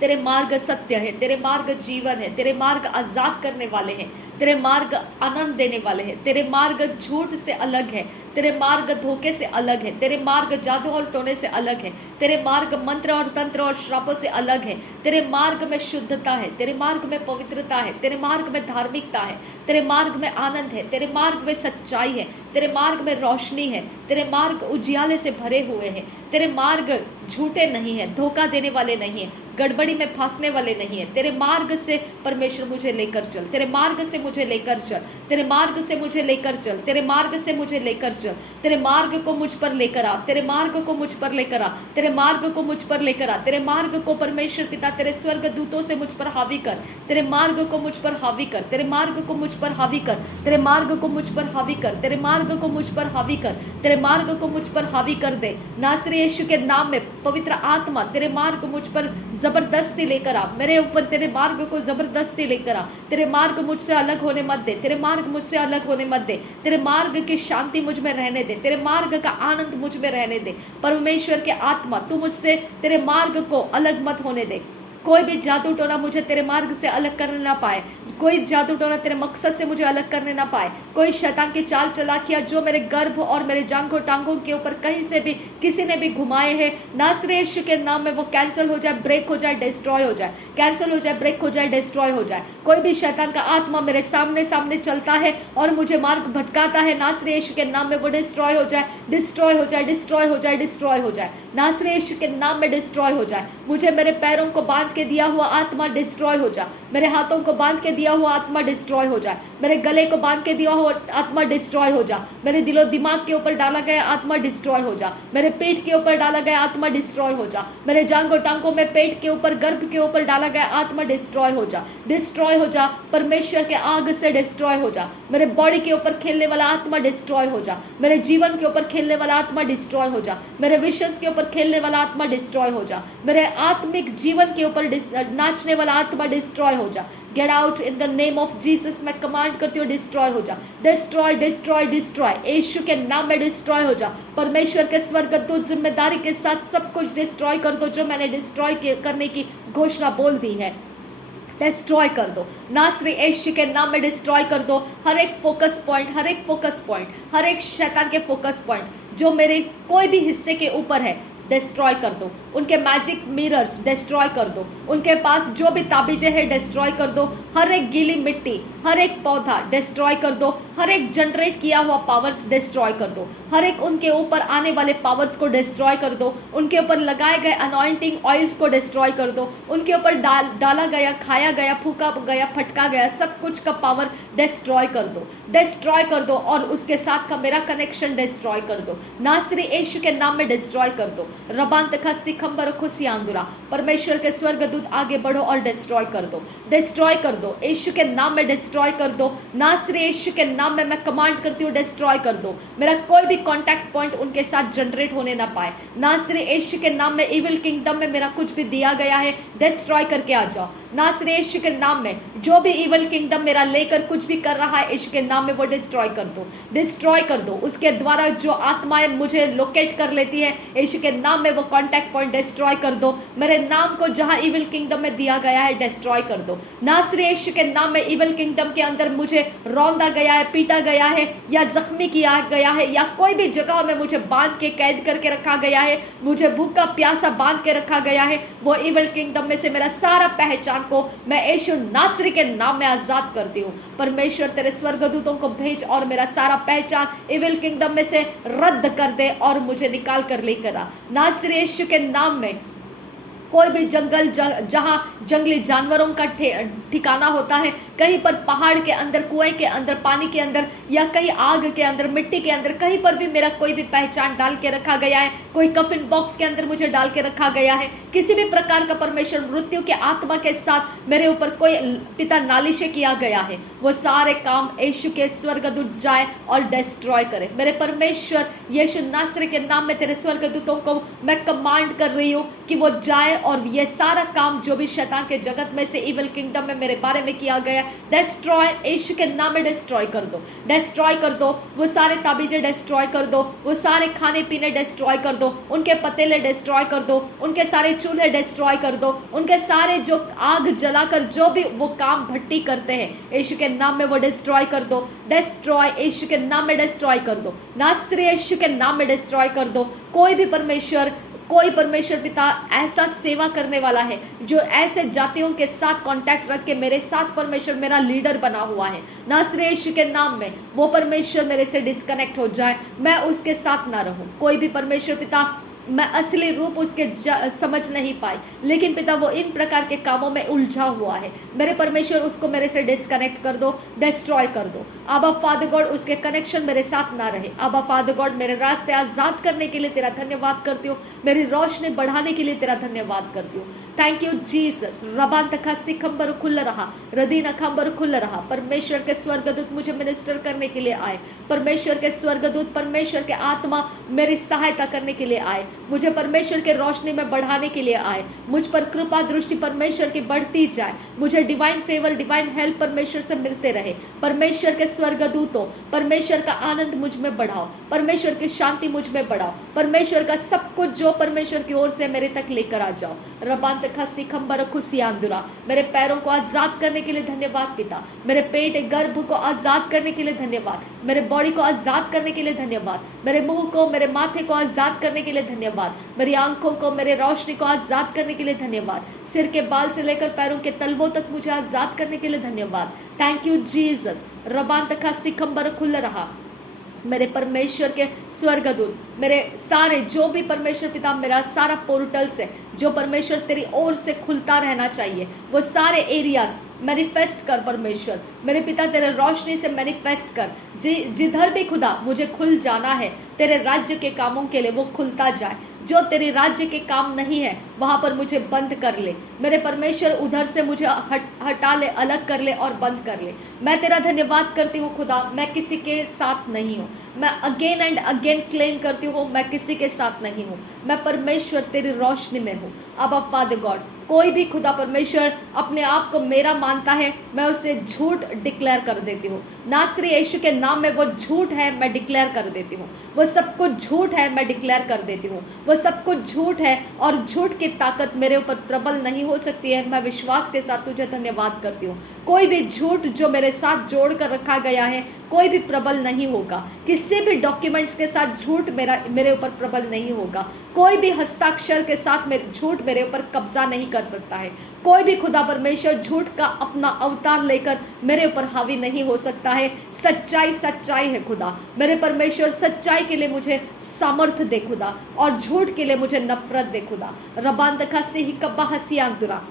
तेरे मार्ग सत्य है, तेरे मार्ग जीवन है, तेरे मार्ग आजाद करने वाले हैं, तेरे मार्ग आनंद देने वाले हैं, तेरे मार्ग झूठ से अलग है, तेरे मार्ग धोखे से अलग है, तेरे मार्ग जादू और टोने से अलग है, तेरे मार्ग मंत्र और तंत्र और श्रापों से अलग है। तेरे मार्ग में शुद्धता है, तेरे मार्ग में पवित्रता है, तेरे मार्ग में धार्मिकता है, तेरे मार्ग में आनंद है, तेरे मार्ग में सच्चाई है, तेरे मार्ग में रोशनी है, तेरे मार्ग उजियाले से भरे हुए हैं, तेरे मार्ग झूठे नहीं है, धोखा देने वाले नहीं है, गड़बड़ी में फंसने वाले नहीं है। तेरे मार्ग से परमेश्वर मुझे लेकर चल, तेरे मार्ग से मुझे लेकर चल, तेरे मार्ग से मुझे लेकर चल, तेरे मार्ग से मुझे लेकर चल, तेरे मार्ग को मुझ पर लेकर आ, तेरे मार्ग को मुझ पर लेकर आ, तेरे मार्ग को मुझ पर लेकर आ, तेरे मार्ग को परमेश्वर पिता तेरे स्वर्ग दूतों से मुझ पर हावी कर, तेरे मार्ग को मुझ पर हावी कर, तेरे मार्ग को मुझ पर हावी कर, तेरे मार्ग को मुझ पर हावी कर, तेरे मार्ग को मुझ पर हावी कर, तेरे मार्ग को मुझ पर हावी कर दे। नासरी यीशु के नाम में पवित्र आत्मा तेरे मार्ग मुझ पर जबरदस्ती लेकर आ, मेरे ऊपर तेरे मार्ग को जबरदस्ती लेकर आ, तेरे मार्ग मुझसे अलग होने मत दे, तेरे मार्ग मुझसे अलग होने मत दे, तेरे मार्ग की शांति मुझ में रहने दे, तेरे मार्ग का आनंद मुझ में रहने दे। परमेश्वर के आत्मा तू मुझसे तेरे मार्ग को अलग मत होने दे। कोई भी जादू टोना मुझे तेरे मार्ग से अलग करने ना पाए, कोई जादू टोना तेरे मकसद से मुझे अलग करने ना पाए, कोई शैतान की चाल चलाकियां जो मेरे गर्भ और मेरे जांघों टांगों के ऊपर कहीं से भी किसी ने भी घुमाए हैं, नासरी यीशु के नाम में वो कैंसिल हो जाए, ब्रेक हो जाए, डिस्ट्रॉय हो जाए, कैंसिल हो जाए, ब्रेक हो जाए, डिस्ट्रॉय हो जाए। कोई भी शैतान का आत्मा मेरे सामने सामने चलता है और मुझे मार्ग भटकाता है, नासरी यीशु के नाम में वो डिस्ट्रॉय हो जाए, डिस्ट्रॉय हो जाए, डिस्ट्रॉय हो जाए, डिस्ट्रॉय हो जाए, नासरी यीशु के नाम में डिस्ट्रॉय हो जाए। मुझे मेरे पैरों को बांध के दिया हुआ आत्मा डिस्ट्रॉय हो जाए, मेरे हाथों को बांध के दिया हुआ आत्मा डिस्ट्रॉय हो जाए, मेरे गले को बांध के दिया हुआ आत्मा डिस्ट्रॉय हो जाए, मेरे दिलो दिमाग के ऊपर डाला गया आत्मा डिस्ट्रॉय हो जाए, मेरे पेट के ऊपर डाला गया आत्मा डिस्ट्रॉय हो जाए, मेरे जांघों टांगों में पेट के ऊपर गर्भ के ऊपर डाला गया आत्मा डिस्ट्रॉय हो जाए, डिस्ट्रॉय हो जा, परमेश्वर के आग से डिस्ट्रॉय हो जा। मेरे बॉडी के ऊपर खेलने वाला आत्मा डिस्ट्रॉय हो जा, मेरे जीवन के ऊपर खेलने वाला आत्मा डिस्ट्रॉय हो जा, मेरे विशंस के ऊपर खेलने वाला आत्मा डिस्ट्रॉय हो जा, मेरे आत्मिक जीवन के ऊपर नाचने वाला आत्मा डिस्ट्रॉय हो जा। Gate out in the name of Jesus, मैं कमांड करती हूँ डिस्ट्रॉय हो जा, डिस्ट्रॉय डिस्ट्रॉय डिस्ट्रॉय, यीशु के नाम में डिस्ट्रॉय हो जा। परमेश्वर के स्वर्गदूत जिम्मेदारी के साथ सब कुछ डिस्ट्रॉय कर दो जो मैंने डिस्ट्रॉय करने की घोषणा बोल दी है, डिस्ट्रॉय कर दो, नासरी यीशु के नाम में डिस्ट्रॉय कर दो। हर एक फोकस पॉइंट, हर एक फोकस पॉइंट, हर एक शैतान के फोकस पॉइंट जो मेरे कोई भी हिस्से के ऊपर है डिस्ट्रॉय कर दो, उनके मैजिक मिरर्स डिस्ट्रॉय कर दो, उनके पास जो भी ताबीजें हैं डिस्ट्रॉय कर दो, हर एक गीली मिट्टी, हर एक पौधा डिस्ट्रॉय कर दो, हर एक जनरेट किया हुआ पावर्स डिस्ट्रॉय कर दो, हर एक उनके ऊपर आने वाले पावर्स को डिस्ट्रॉय कर दो, उनके ऊपर लगाए गए अनॉइंटिंग ऑयल्स को डिस्ट्रॉय कर दो, उनके ऊपर डाला गया, खाया गया, फूका गया, फटका गया सब कुछ का पावर डिस्ट्रॉय कर दो, डिस्ट्रॉय कर दो, और उसके साथ का मेरा कनेक्शन डिस्ट्रॉय कर दो, नासरी यीशु के नाम में डिस्ट्रॉय कर दो। रबांत खस्सी खंबर खुशी आंदुरा, परमेश्वर के स्वर्गदूत आगे बढ़ो और डिस्ट्रॉय कर दो, डिस्ट्रॉय कर दो, यीशु के नाम में डिस्ट्रॉय कर दो, नासरी यीशु के नाम में मैं कमांड करती हूँ डिस्ट्रॉय कर दो। मेरा कोई भी कॉन्टैक्ट पॉइंट उनके साथ जनरेट होने ना पाए, नासरी यीशु के नाम में इविल किंगडम में मेरा कुछ भी दिया गया है डिस्ट्रॉय करके आ जाओ, नासरी यीशु के नाम में जो भी इविल किंगडम मेरा लेकर कुछ भी कर रहा है यीशु के नाम में वो डिस्ट्रॉय कर दो, डिस्ट्रॉय कर दो। उसके द्वारा जो आत्माएं मुझे लोकेट कर लेती है यीशु के नाम में वो कॉन्टैक्ट पॉइंट डिस्ट्रॉय कर दो, मेरे नाम को जहां इविल किंगडम में दिया गया है डिस्ट्रॉय कर दो, नासरी यीशु के नाम में इविल किंगडम के अंदर मुझे रौंदा गया है, पीटा गया है या जख्मी किया गया है या कोई भी जगह में मुझे बांध के कैद करके रखा गया है, मुझे भूखा प्यासा बांध के रखा गया है, वो इविल किंगडम में से मेरा सारा पहचान को मैं यीशु नासरी के नाम में आजाद करती हूँ। परमेश्वर तेरे स्वर्गदूतों को भेज और मेरा सारा पहचान इविल किंगडम में से रद्द कर दे और मुझे निकाल कर लेकर आ, नासरी यीशु के नाम में। कोई भी जंगल जहां जंगली जानवरों का ठिकाना होता है, कहीं पर पहाड़ के अंदर, कुएं के अंदर, पानी के अंदर या कहीं आग के अंदर, मिट्टी के अंदर, कहीं पर भी मेरा कोई भी पहचान डाल के रखा गया है, कोई कफिन बॉक्स के अंदर मुझे डाल के रखा गया है, किसी भी प्रकार का परमेश्वर मृत्यु के आत्मा के साथ मेरे ऊपर कोई पिता नालिशे किया गया है, वो सारे काम यीशु के स्वर्गदूत जाए और डिस्ट्रॉय करे। मेरे परमेश्वर यीशु नासरी के नाम में तेरे स्वर्गदूतों को मैं कमांड कर रही हूँ कि वो जाए और ये सारा काम जो भी शैतान के जगत में से इविल किंगडम में मेरे बारे में किया गया डिस्ट्रॉय, यीशु के नाम में डिस्ट्रॉय कर दो, डिस्ट्रॉय कर दो, वो सारे ताबीजें डिस्ट्रॉय कर दो, वो सारे खाने पीने डिस्ट्रॉय कर दो, उनके पतीले डिस्ट्रॉय कर दो, उनके सारे चूल्हे डिस्ट्रॉय कर दो, उनके सारे जो आग जलाकर जो भी वो काम भट्टी करते हैं यीशु के नाम में वो डिस्ट्रॉय कर दो, डिस्ट्रॉय यीशु के नाम में डिस्ट्रॉय कर दो, नासरी यीशु के नाम में डिस्ट्रॉय कर दो। कोई भी परमेश्वर, कोई परमेश्वर पिता ऐसा सेवा करने वाला है जो ऐसे जातियों के साथ कांटेक्ट रख के मेरे साथ परमेश्वर मेरा लीडर बना हुआ है, नासरी यीशु के नाम में वो परमेश्वर मेरे से डिस्कनेक्ट हो जाए, मैं उसके साथ ना रहूं। कोई भी परमेश्वर पिता मैं असली रूप उसके समझ नहीं पाई, लेकिन पिता वो इन प्रकार के कामों में उलझा हुआ है। मेरे परमेश्वर उसको मेरे से डिस्कनेक्ट कर दो, डिस्ट्रॉय कर दो। आबा फादर गॉड, उसके कनेक्शन मेरे साथ ना रहे। आबा फादर गॉड, मेरे रास्ते आजाद करने के लिए तेरा धन्यवाद करती हूँ, मेरी रोशनी बढ़ाने के लिए तेरा धन्यवाद करती हूँ। Thank you Jesus. रबान तखा सिखंबर खुल रहा, रदीना खंबर खुल रहा। परमेश्वर के स्वर्गदूत मुझे मिनिस्टर करने के लिए आए। परमेश्वर के स्वर्गदूत, परमेश्वर के आत्मा मेरी सहायता करने के लिए आए, मुझे परमेश्वर के रोशनी में बढ़ाने के लिए आए। मुझ पर कृपा दृष्टि परमेश्वर की बढ़ती जाए, मुझे डिवाइन फेवर, डिवाइन हेल्प परमेश्वर से मिलते रहे। परमेश्वर के स्वर्गदूतों, परमेश्वर का आनंद मुझ में बढ़ाओ, परमेश्वर की शांति मुझ में बढ़ाओ, परमेश्वर का सब कुछ जो परमेश्वर की ओर से मेरे तक लेकर आ जाओ। रबांत खसी खंबर खुशी आंदुरा। मेरे पैरों को आजाद करने के लिए धन्यवाद पिता, मेरे पेट गर्भ को आजाद करने के लिए धन्यवाद, मेरे बॉडी को आजाद करने के लिए धन्यवाद, मेरे मुंह को, मेरे माथे को आजाद करने के लिए धन्यवाद, मेरी आंखों को, मेरे रोशनी को आजाद करने के लिए धन्यवाद, सिर के बाल से लेकर पैरों के तलवों तक मुझे आजाद करने के लिए धन्यवाद। Thank you Jesus. रबांत खसी खंबर खुल रहा। मेरे परमेश्वर के स्वर्गदूत, मेरे सारे जो भी परमेश्वर पिता, मेरा सारा पोर्टल से जो परमेश्वर तेरी ओर से खुलता रहना चाहिए, वो सारे एरियाज मैनिफेस्ट कर परमेश्वर। मेरे पिता तेरे रोशनी से मैनिफेस्ट कर, जिधर भी खुदा मुझे खुल जाना है तेरे राज्य के कामों के लिए, वो खुलता जाए। जो तेरे राज्य के काम नहीं है वहां पर मुझे बंद कर ले मेरे परमेश्वर, उधर से मुझे हटा ले, अलग कर ले और बंद कर ले। मैं तेरा धन्यवाद करती हूँ खुदा, मैं किसी के साथ नहीं हूँ। मैं अगेन एंड अगेन क्लेम करती हूँ, मैं किसी के साथ नहीं हूँ, मैं परमेश्वर तेरी रोशनी में हूँ। अब फादर गॉड, कोई भी खुदा परमेश्वर अपने आप को मेरा मानता है, मैं उसे झूठ डिक्लेयर कर देती हूँ। नासरी यीशु के नाम में वो झूठ है, मैं डिक्लेयर कर देती हूँ। वो सब कुछ झूठ है, मैं डिक्लेयर कर देती हूँ। वो सब कुछ झूठ है और झूठ की ताकत मेरे ऊपर प्रबल नहीं हो सकती है। मैं विश्वास के साथ तुझे धन्यवाद करती हूँ। कोई भी झूठ जो मेरे साथ जोड़ कर रखा गया है, कोई भी प्रबल नहीं होगा। किसी भी डॉक्यूमेंट्स के साथ झूठ मेरे ऊपर प्रबल नहीं होगा। कोई भी हस्ताक्षर के साथ झूठ मेरे ऊपर कब्जा नहीं कर सकता है। कोई भी खुदा परमेश्वर झूठ का अपना अवतार लेकर मेरे ऊपर हावी नहीं हो सकता है। सच्चाई सच्चाई है खुदा। मेरे परमेश्वर, सच्चाई के लिए मुझे सामर्थ्य दे खुदा, और झूठ के लिए मुझे नफरत दे खुदा। रबान तखा से ही कब्बा हसी आंतुरा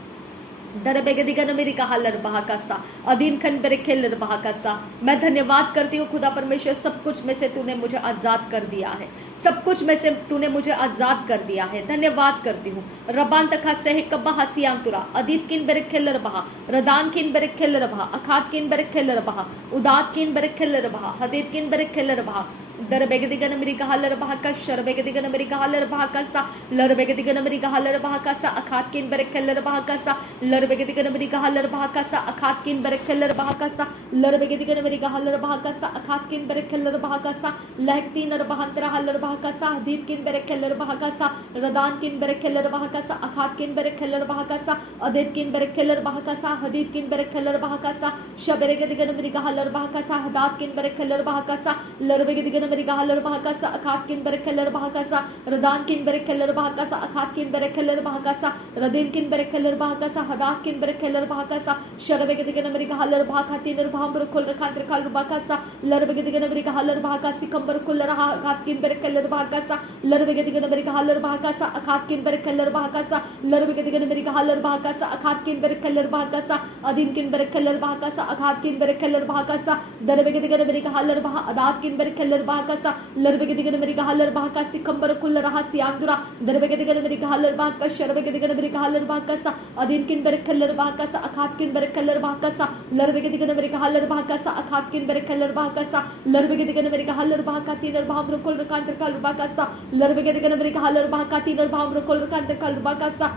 दरबेगदिगन मेरी कहालर बहाकासा अधीन खन बेरे खेलर बहाकासा। मैं धन्यवाद करती हूँ खुदा परमेश्वर, सब कुछ में से तूने मुझे आज़ाद कर दिया है। सब कुछ में से तूने मुझे आज़ाद कर दिया है। धन्यवाद करती हूँ। रबान तखा से कब्बा हसियाम तुरा अदीत किन बेरे खेलर बहा, रदान किन बेरे खेलर बहा, अखात किन बेरे खेलर बहा, उदात किन बेरे खेलर बहा, हदीत किन बेरे खेलर बहा। दरबेगदिगन मेरी कहालर बहाका शरबेगदिगन मेरी कहालर बहाकासा लरबेगदिगन मेरी कहालर बहाकासा अखात किन बेरे खेलर बहाकासा लरबेगदिगन मेरी कहालर बहाकासा अखात किन बेरे खेलर बहाकासा लरबेगदिगन मेरी कहालर बहाकासा अखात किन बेरे खेलर बहाकासा लहकती नर बहंतरा हलर बहाकासा हदीत किन बेरे खेलर बहाकासा रदान किन बेरे खेलर बहाकासा अखात किन बेरे खेलर बहाकासा अदेत किन बेरे खेलर बहाकासा हदीत किन बेरे खेलर बहाकासा शबेगदिगन मेरी कहालर बहाकासा हदात किन बेरे खेलर बहाकासा लरबेगदिगन मेरी कहालर बहाकासा अखात किन बेरे खेलर बहाकासा रदान किन बेरे खेलर बहाकासा अखात किन बेरे खेलर बहाकासा रदीन किन बेरे खेलर बहाकासा हदात किन बेरे खेलर बहाकासा शरबेगदिगन मेरी कहालर बहाकाती नर भांबर खोल रखांतर खाल बहाकासा लरबेगदिगन मेरी कहालर बहाकासी कंबर खोल रहा अखात किन बेरे खेलर बहाकासा लरबेगदिगन मेरी कहालर बहाकासा अखात किन बेरे खेलर बहाकासा लरबेगदिगन मेरी कहालर बहाकासा अखात किन बेरे खेलर बहाकासा अदीन किन बेरे खेलर बहाकासा अखात किन बेरे खेलर बहाकासा दरबेगदिगन मेरी कहालर बहा अदात किन बेरे खेलर बहाकासा लरबेगदिगन मेरी कहालर बहाकासी कंबर खुल रहा सियांदुरा दरबेगदिगन मेरी कहालर बहाका शरबेगदिगन मेरी कहालर बहाकासा अदीन किन बेरे खेलर बहाकासा अखात किन बेरे खेलर बहाकासा लरबेगदिगन मेरी कहालर बहाकासा अखात किन बेरे खेलर बहाकासा लरबेगदिगन मेरी कहालर बहाकाती नर भाम खोल रखांतर खाल बहाकासा लरबेगदिगन मेरी कहालर बहाकाती नर भाम खोल रखांतर खाल बहाकासा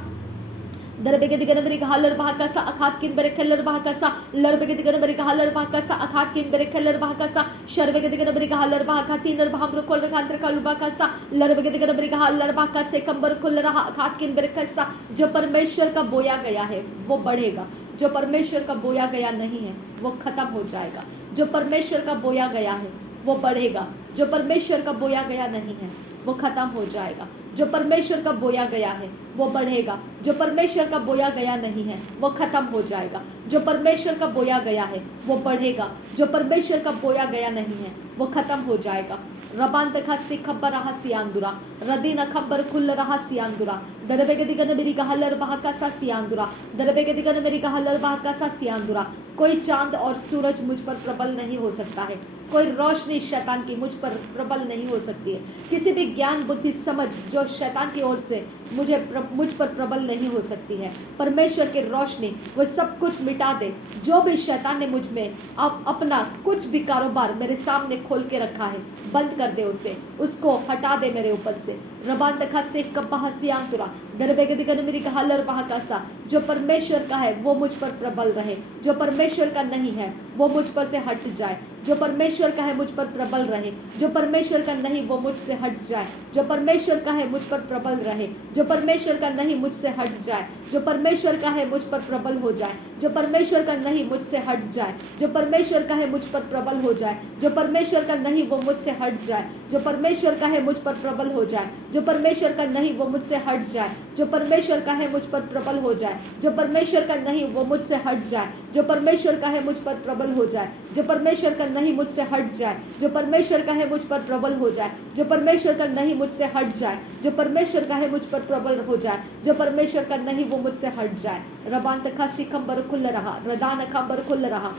दरबेगदिगन मेरी कहालर बहाकासा अखात किन बेरे खेलर बहाकासा लरबेगदिगन मेरी कहालर बहाकासा अखात किन बेरे खेलर बहाकासा शरबेगदिगन मेरी कहालर बहाकाती नर भाम खोल रखांतर खाल बहाकासा लरबेगदिगन मेरी कहालर बहाकासे कंबर खुल रहा अखात किन बेरे खसा। जो परमेश्वर का बोया गया है वो बढ़ेगा, जो परमेश्वर का बोया गया नहीं है वो खत्म हो जाएगा। जो परमेश्वर का बोया गया है वो बढ़ेगा, जो परमेश्वर का बोया गया नहीं है वो खत्म हो जाएगा। जो परमेश्वर का बोया गया है वो बढ़ेगा, जो परमेश्वर का बोया गया नहीं है वो खत्म हो जाएगा। जो परमेश्वर का बोया गया है वो बढ़ेगा, जो परमेश्वर का बोया गया नहीं है वो खत्म हो जाएगा। रबांत खासी खबर रहा सियांदुरा रदीना खबर खुल रहा सियांदुरा दरबेगे दिगन मेरी कहलर बहका सा सियांदुरा दरबेगे दिगन मेरी कहलर बहका सा सियांदुरा। कोई चांद और सूरज मुझ पर प्रबल नहीं हो सकता है, कोई रोशनी शैतान की मुझ पर प्रबल नहीं हो सकती है। किसी भी ज्ञान बुद्धि समझ जो शैतान की ओर से मुझ पर प्रबल नहीं हो सकती है। परमेश्वर की रोशनी वो सब कुछ मिटा दे। जो भी शैतान ने मुझ में अपना कुछ भी कारोबार मेरे सामने खोल के रखा है, बंद कर दे उसे, उसको हटा दे मेरे ऊपर से। रबान तखा से कब्बाहसियांतुरा दरबेगे दिगन मेरी कहलर बहकासा। जो परमेश्वर का है वो मुझ पर प्रबल रहे, जो परमेश्वर का नहीं है वो मुझ पर से हट जाए। जो परमेश्वर का है मुझ पर प्रबल रहे, जो परमेश्वर का नहीं वो मुझसे हट जाए। जो परमेश्वर का है मुझ पर प्रबल रहे, जो परमेश्वर का नहीं मुझसे हट जाए। जो परमेश्वर का है मुझ पर प्रबल हो जाए, जो परमेश्वर का नहीं मुझसे हट जाए। जो परमेश्वर का है मुझ पर प्रबल हो जाए, जो परमेश्वर का नहीं वो मुझसे हट जाए। जो परमेश्वर का है मुझ पर प्रबल हो जाए, जो परमेश्वर का नहीं वो मुझसे हट जाए। जो परमेश्वर का है मुझ पर प्रबल हो जाए, जो परमेश्वर का नहीं वो मुझसे हट जाए। जो परमेश्वर का है मुझ पर प्रबल हो जाए, जो परमेश्वर का नहीं मुझसे हट जाए। जो परमेश्वर का है मुझ पर प्रबल हो जाए, जो परमेश्वर का नहीं मुझसे हट जाए। जो परमेश्वर का है मुझ पर प्रबल हो जाए, जो परमेश्वर का नहीं वो मुझसे हट जाए। रबान तखासी खंबर खुल रहा, रदान खंबर खुल रहा।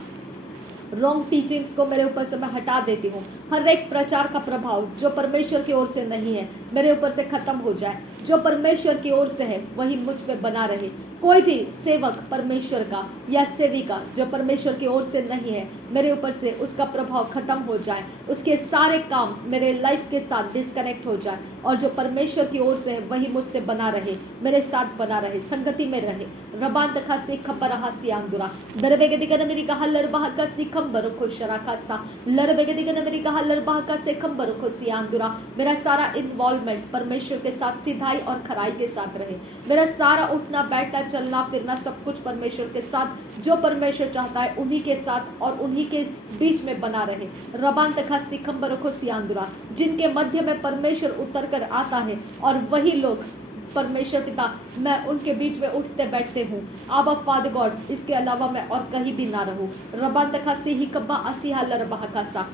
रॉन्ग टीचिंग्स को मेरे ऊपर से मैं हटा देती हूँ। हर एक प्रचार का प्रभाव जो परमेश्वर की ओर से नहीं है मेरे ऊपर से खत्म हो जाए। जो परमेश्वर की ओर से है वही मुझ पे बना रहे। कोई भी सेवक परमेश्वर का या सेविका जो परमेश्वर की ओर से नहीं है मेरे ऊपर से उसका प्रभाव खत्म हो जाए। उसके सारे काम मेरे लाइफ के साथ डिस्कनेक्ट हो जाए और जो परमेश्वर की ओर से है वही मुझसे बना रहे, मेरे साथ बना रहे, संगति में रहे। रबान तखा से खबर सियांदुरा दरबेगे दिगन मेरी कहा लरबाह का सिखम बरखो शराखा सा लरबेगे दिगन मेरी कहा लरबाह का सिखम बरखो सियांदुरा। मेरा सारा इन्वॉल्वमेंट परमेश्वर के साथ सीधाई और खराई के साथ रहे। मेरा सारा उठना बैठना चलना फिरना सब कुछ परमेश्वर के साथ, जो परमेश्वर चाहता है उन्हीं के साथ और उन्हीं के बीच में बना रहे। रबान तखा सिखम बरखो सियांदुरा जिनके मध्य में परमेश्वर उतर कर आता है और वही लोग परमेश्वर पिता मैं उनके बीच में उठते बैठते हूँ। आबा फादर गॉड, इसके अलावा मैं और कहीं भी ना रहूँ। रबान तखा से ही कब्बा असीहा लरबाह सा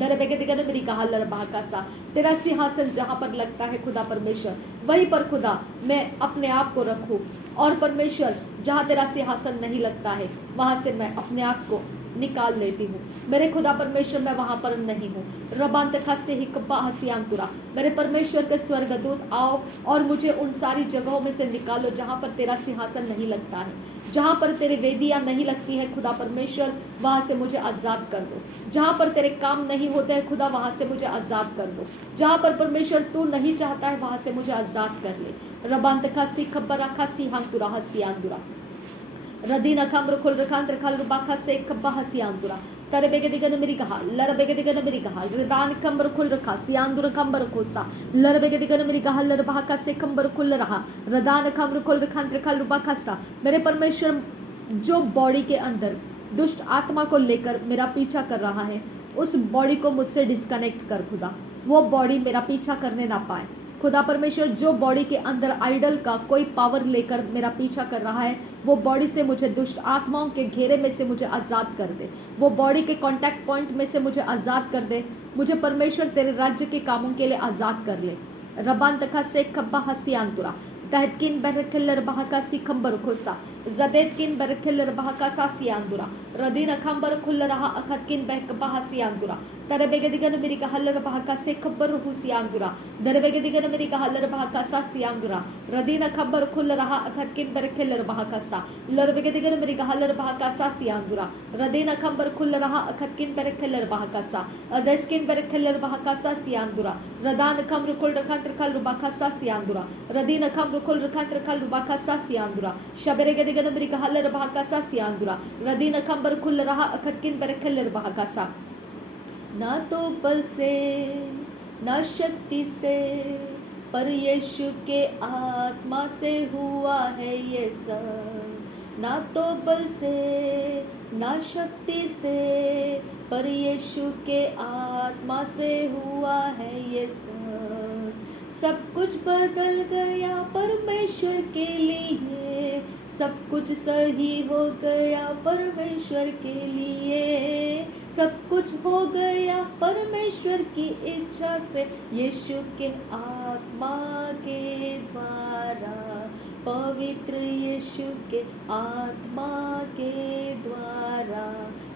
दरबेगे दिगन मेरी कहा लरबाह सा। तेरा सिंहासन जहाँ पर लगता है खुदा परमेश्वर वहीं पर खुदा मैं अपने आप को रखूँ और परमेश्वर जहाँ तेरा सिंहासन नहीं लगता है वहाँ से मैं अपने आप को निकाल लेती हूँ। मेरे खुदा परमेश्वर मैं वहाँ पर नहीं हूँ। रबान तखा से ही कब्बा हसियांतुरा मेरे परमेश्वर के स्वर्गदूत आओ और मुझे उन सारी जगहों में से निकालो जहाँ पर तेरा सिंहासन नहीं लगता है, जहाँ पर तेरे वेदियाँ नहीं लगती है खुदा परमेश्वर वहाँ से मुझे आज़ाद कर दो। जहाँ पर तेरे काम नहीं होते हैं खुदा वहाँ से मुझे आज़ाद कर दो। जहाँ पर परमेश्वर तू नहीं चाहता है वहाँ से मुझे आज़ाद कर ले। रबान तखा सी खबर रखा सी हांतुरा हसियांतुरा रदीना खम्र खुल रखान रखाल रुबाखा से कब्बा हसियांतुरा तरबेगे दिगन मेरी कहा लरबेगे दिगन मेरी कहा रदान खम्बर खुल रखा सियांदुर खम्बर खोसा लरबेगे दिगन मेरी कहा लरबाखा से खम्बर खुल रहा रदान खम्र खुल रखान रखाल रुबाखा सा। मेरे परमेश्वर जो बॉडी के अंदर दुष्ट आत्मा को लेकर मेरा पीछा कर रहा है उस बॉडी को मुझसे डिस्कनेक्ट कर खुदा, वो बॉडी मेरा पीछा करने ना पाए। खुदा परमेश्वर जो बॉडी के अंदर आइडल का कोई पावर लेकर मेरा पीछा कर रहा है वो बॉडी से मुझे दुष्ट आत्माओं के घेरे में से मुझे आज़ाद कर दे। वो बॉडी के कांटेक्ट पॉइंट में से मुझे आज़ाद कर दे। मुझे परमेश्वर तेरे राज्य के कामों के लिए आज़ाद कर ले। रबान तखा से कब्बा हसियांतुरा तहकिन बरखिलर बहका सी खंबर खोसा जदेकिन बरखिलर बहका सा सियांदुरा रदीन खंबर खुल रहा अखतकिन बहक बहा सियांदुरा तरबेगे दिगन मेरी कहलर बहका से खबर हु सियांदुरा दरबेगे दिगन मेरी कहलर बहका सा सियांदुरा रदीन खबर खुल रहा अखतकिन बरखिलर बहका सा लरबेगे दिगन मेरी कहलर बहका सा सियांदुरा रदीन खबर खुल रहा अखतकिन बरखिलर बहका सा अजस्किन बरखिलर बहका सा सियांदुरा रदान खम्र खुल रखा त्रखल रुबाखा सा सियांदुरा रदीन खम्र खुल रखा त्रखल रुबाखा सा सियांदुरा शबरेगे दिगन मेरी कहलर बहका सा सियांदुरा रदीन खम्बर खुल रहा अखतकिन बरखिलर बहका सा। ना तो बल से ना शक्ति से पर यीशु के आत्मा से हुआ है ये सब। ना तो बल से ना शक्ति से पर यीशु के आत्मा से हुआ है ये सब। सब कुछ बदल गया परमेश्वर के लिए, सब कुछ सही हो गया परमेश्वर के लिए, सब कुछ हो गया परमेश्वर की इच्छा से, यीशु के आत्मा के द्वारा, पवित्र यीशु के आत्मा के द्वारा।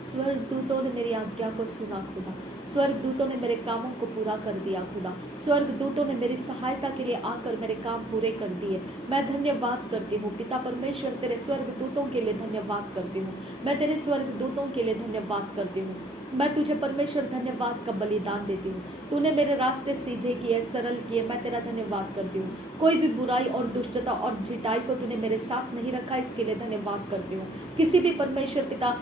स्वर्गदूतों ने मेरी आज्ञा को सुना खुदा, स्वर्गदूतों ने मेरे कामों को पूरा कर दिया खुदा, स्वर्गदूतों ने मेरी सहायता के लिए आकर मेरे काम पूरे कर दिए। मैं धन्यवाद करती हूँ पिता परमेश्वर, तेरे स्वर्गदूतों के लिए धन्यवाद करती हूँ, मैं तेरे स्वर्गदूतों के लिए धन्यवाद करती हूँ। मैं तुझे परमेश्वर धन्यवाद का बलिदान देती हूँ, तूने मेरे रास्ते सीधे किए, सरल किए, मैं तेरा धन्यवाद करती हूँ। कोई भी बुराई और दुष्टता और ढिठाई को तूने मेरे साथ नहीं रखा, इसके लिए धन्यवाद करती हूँ। किसी भी परमेश्वर पिता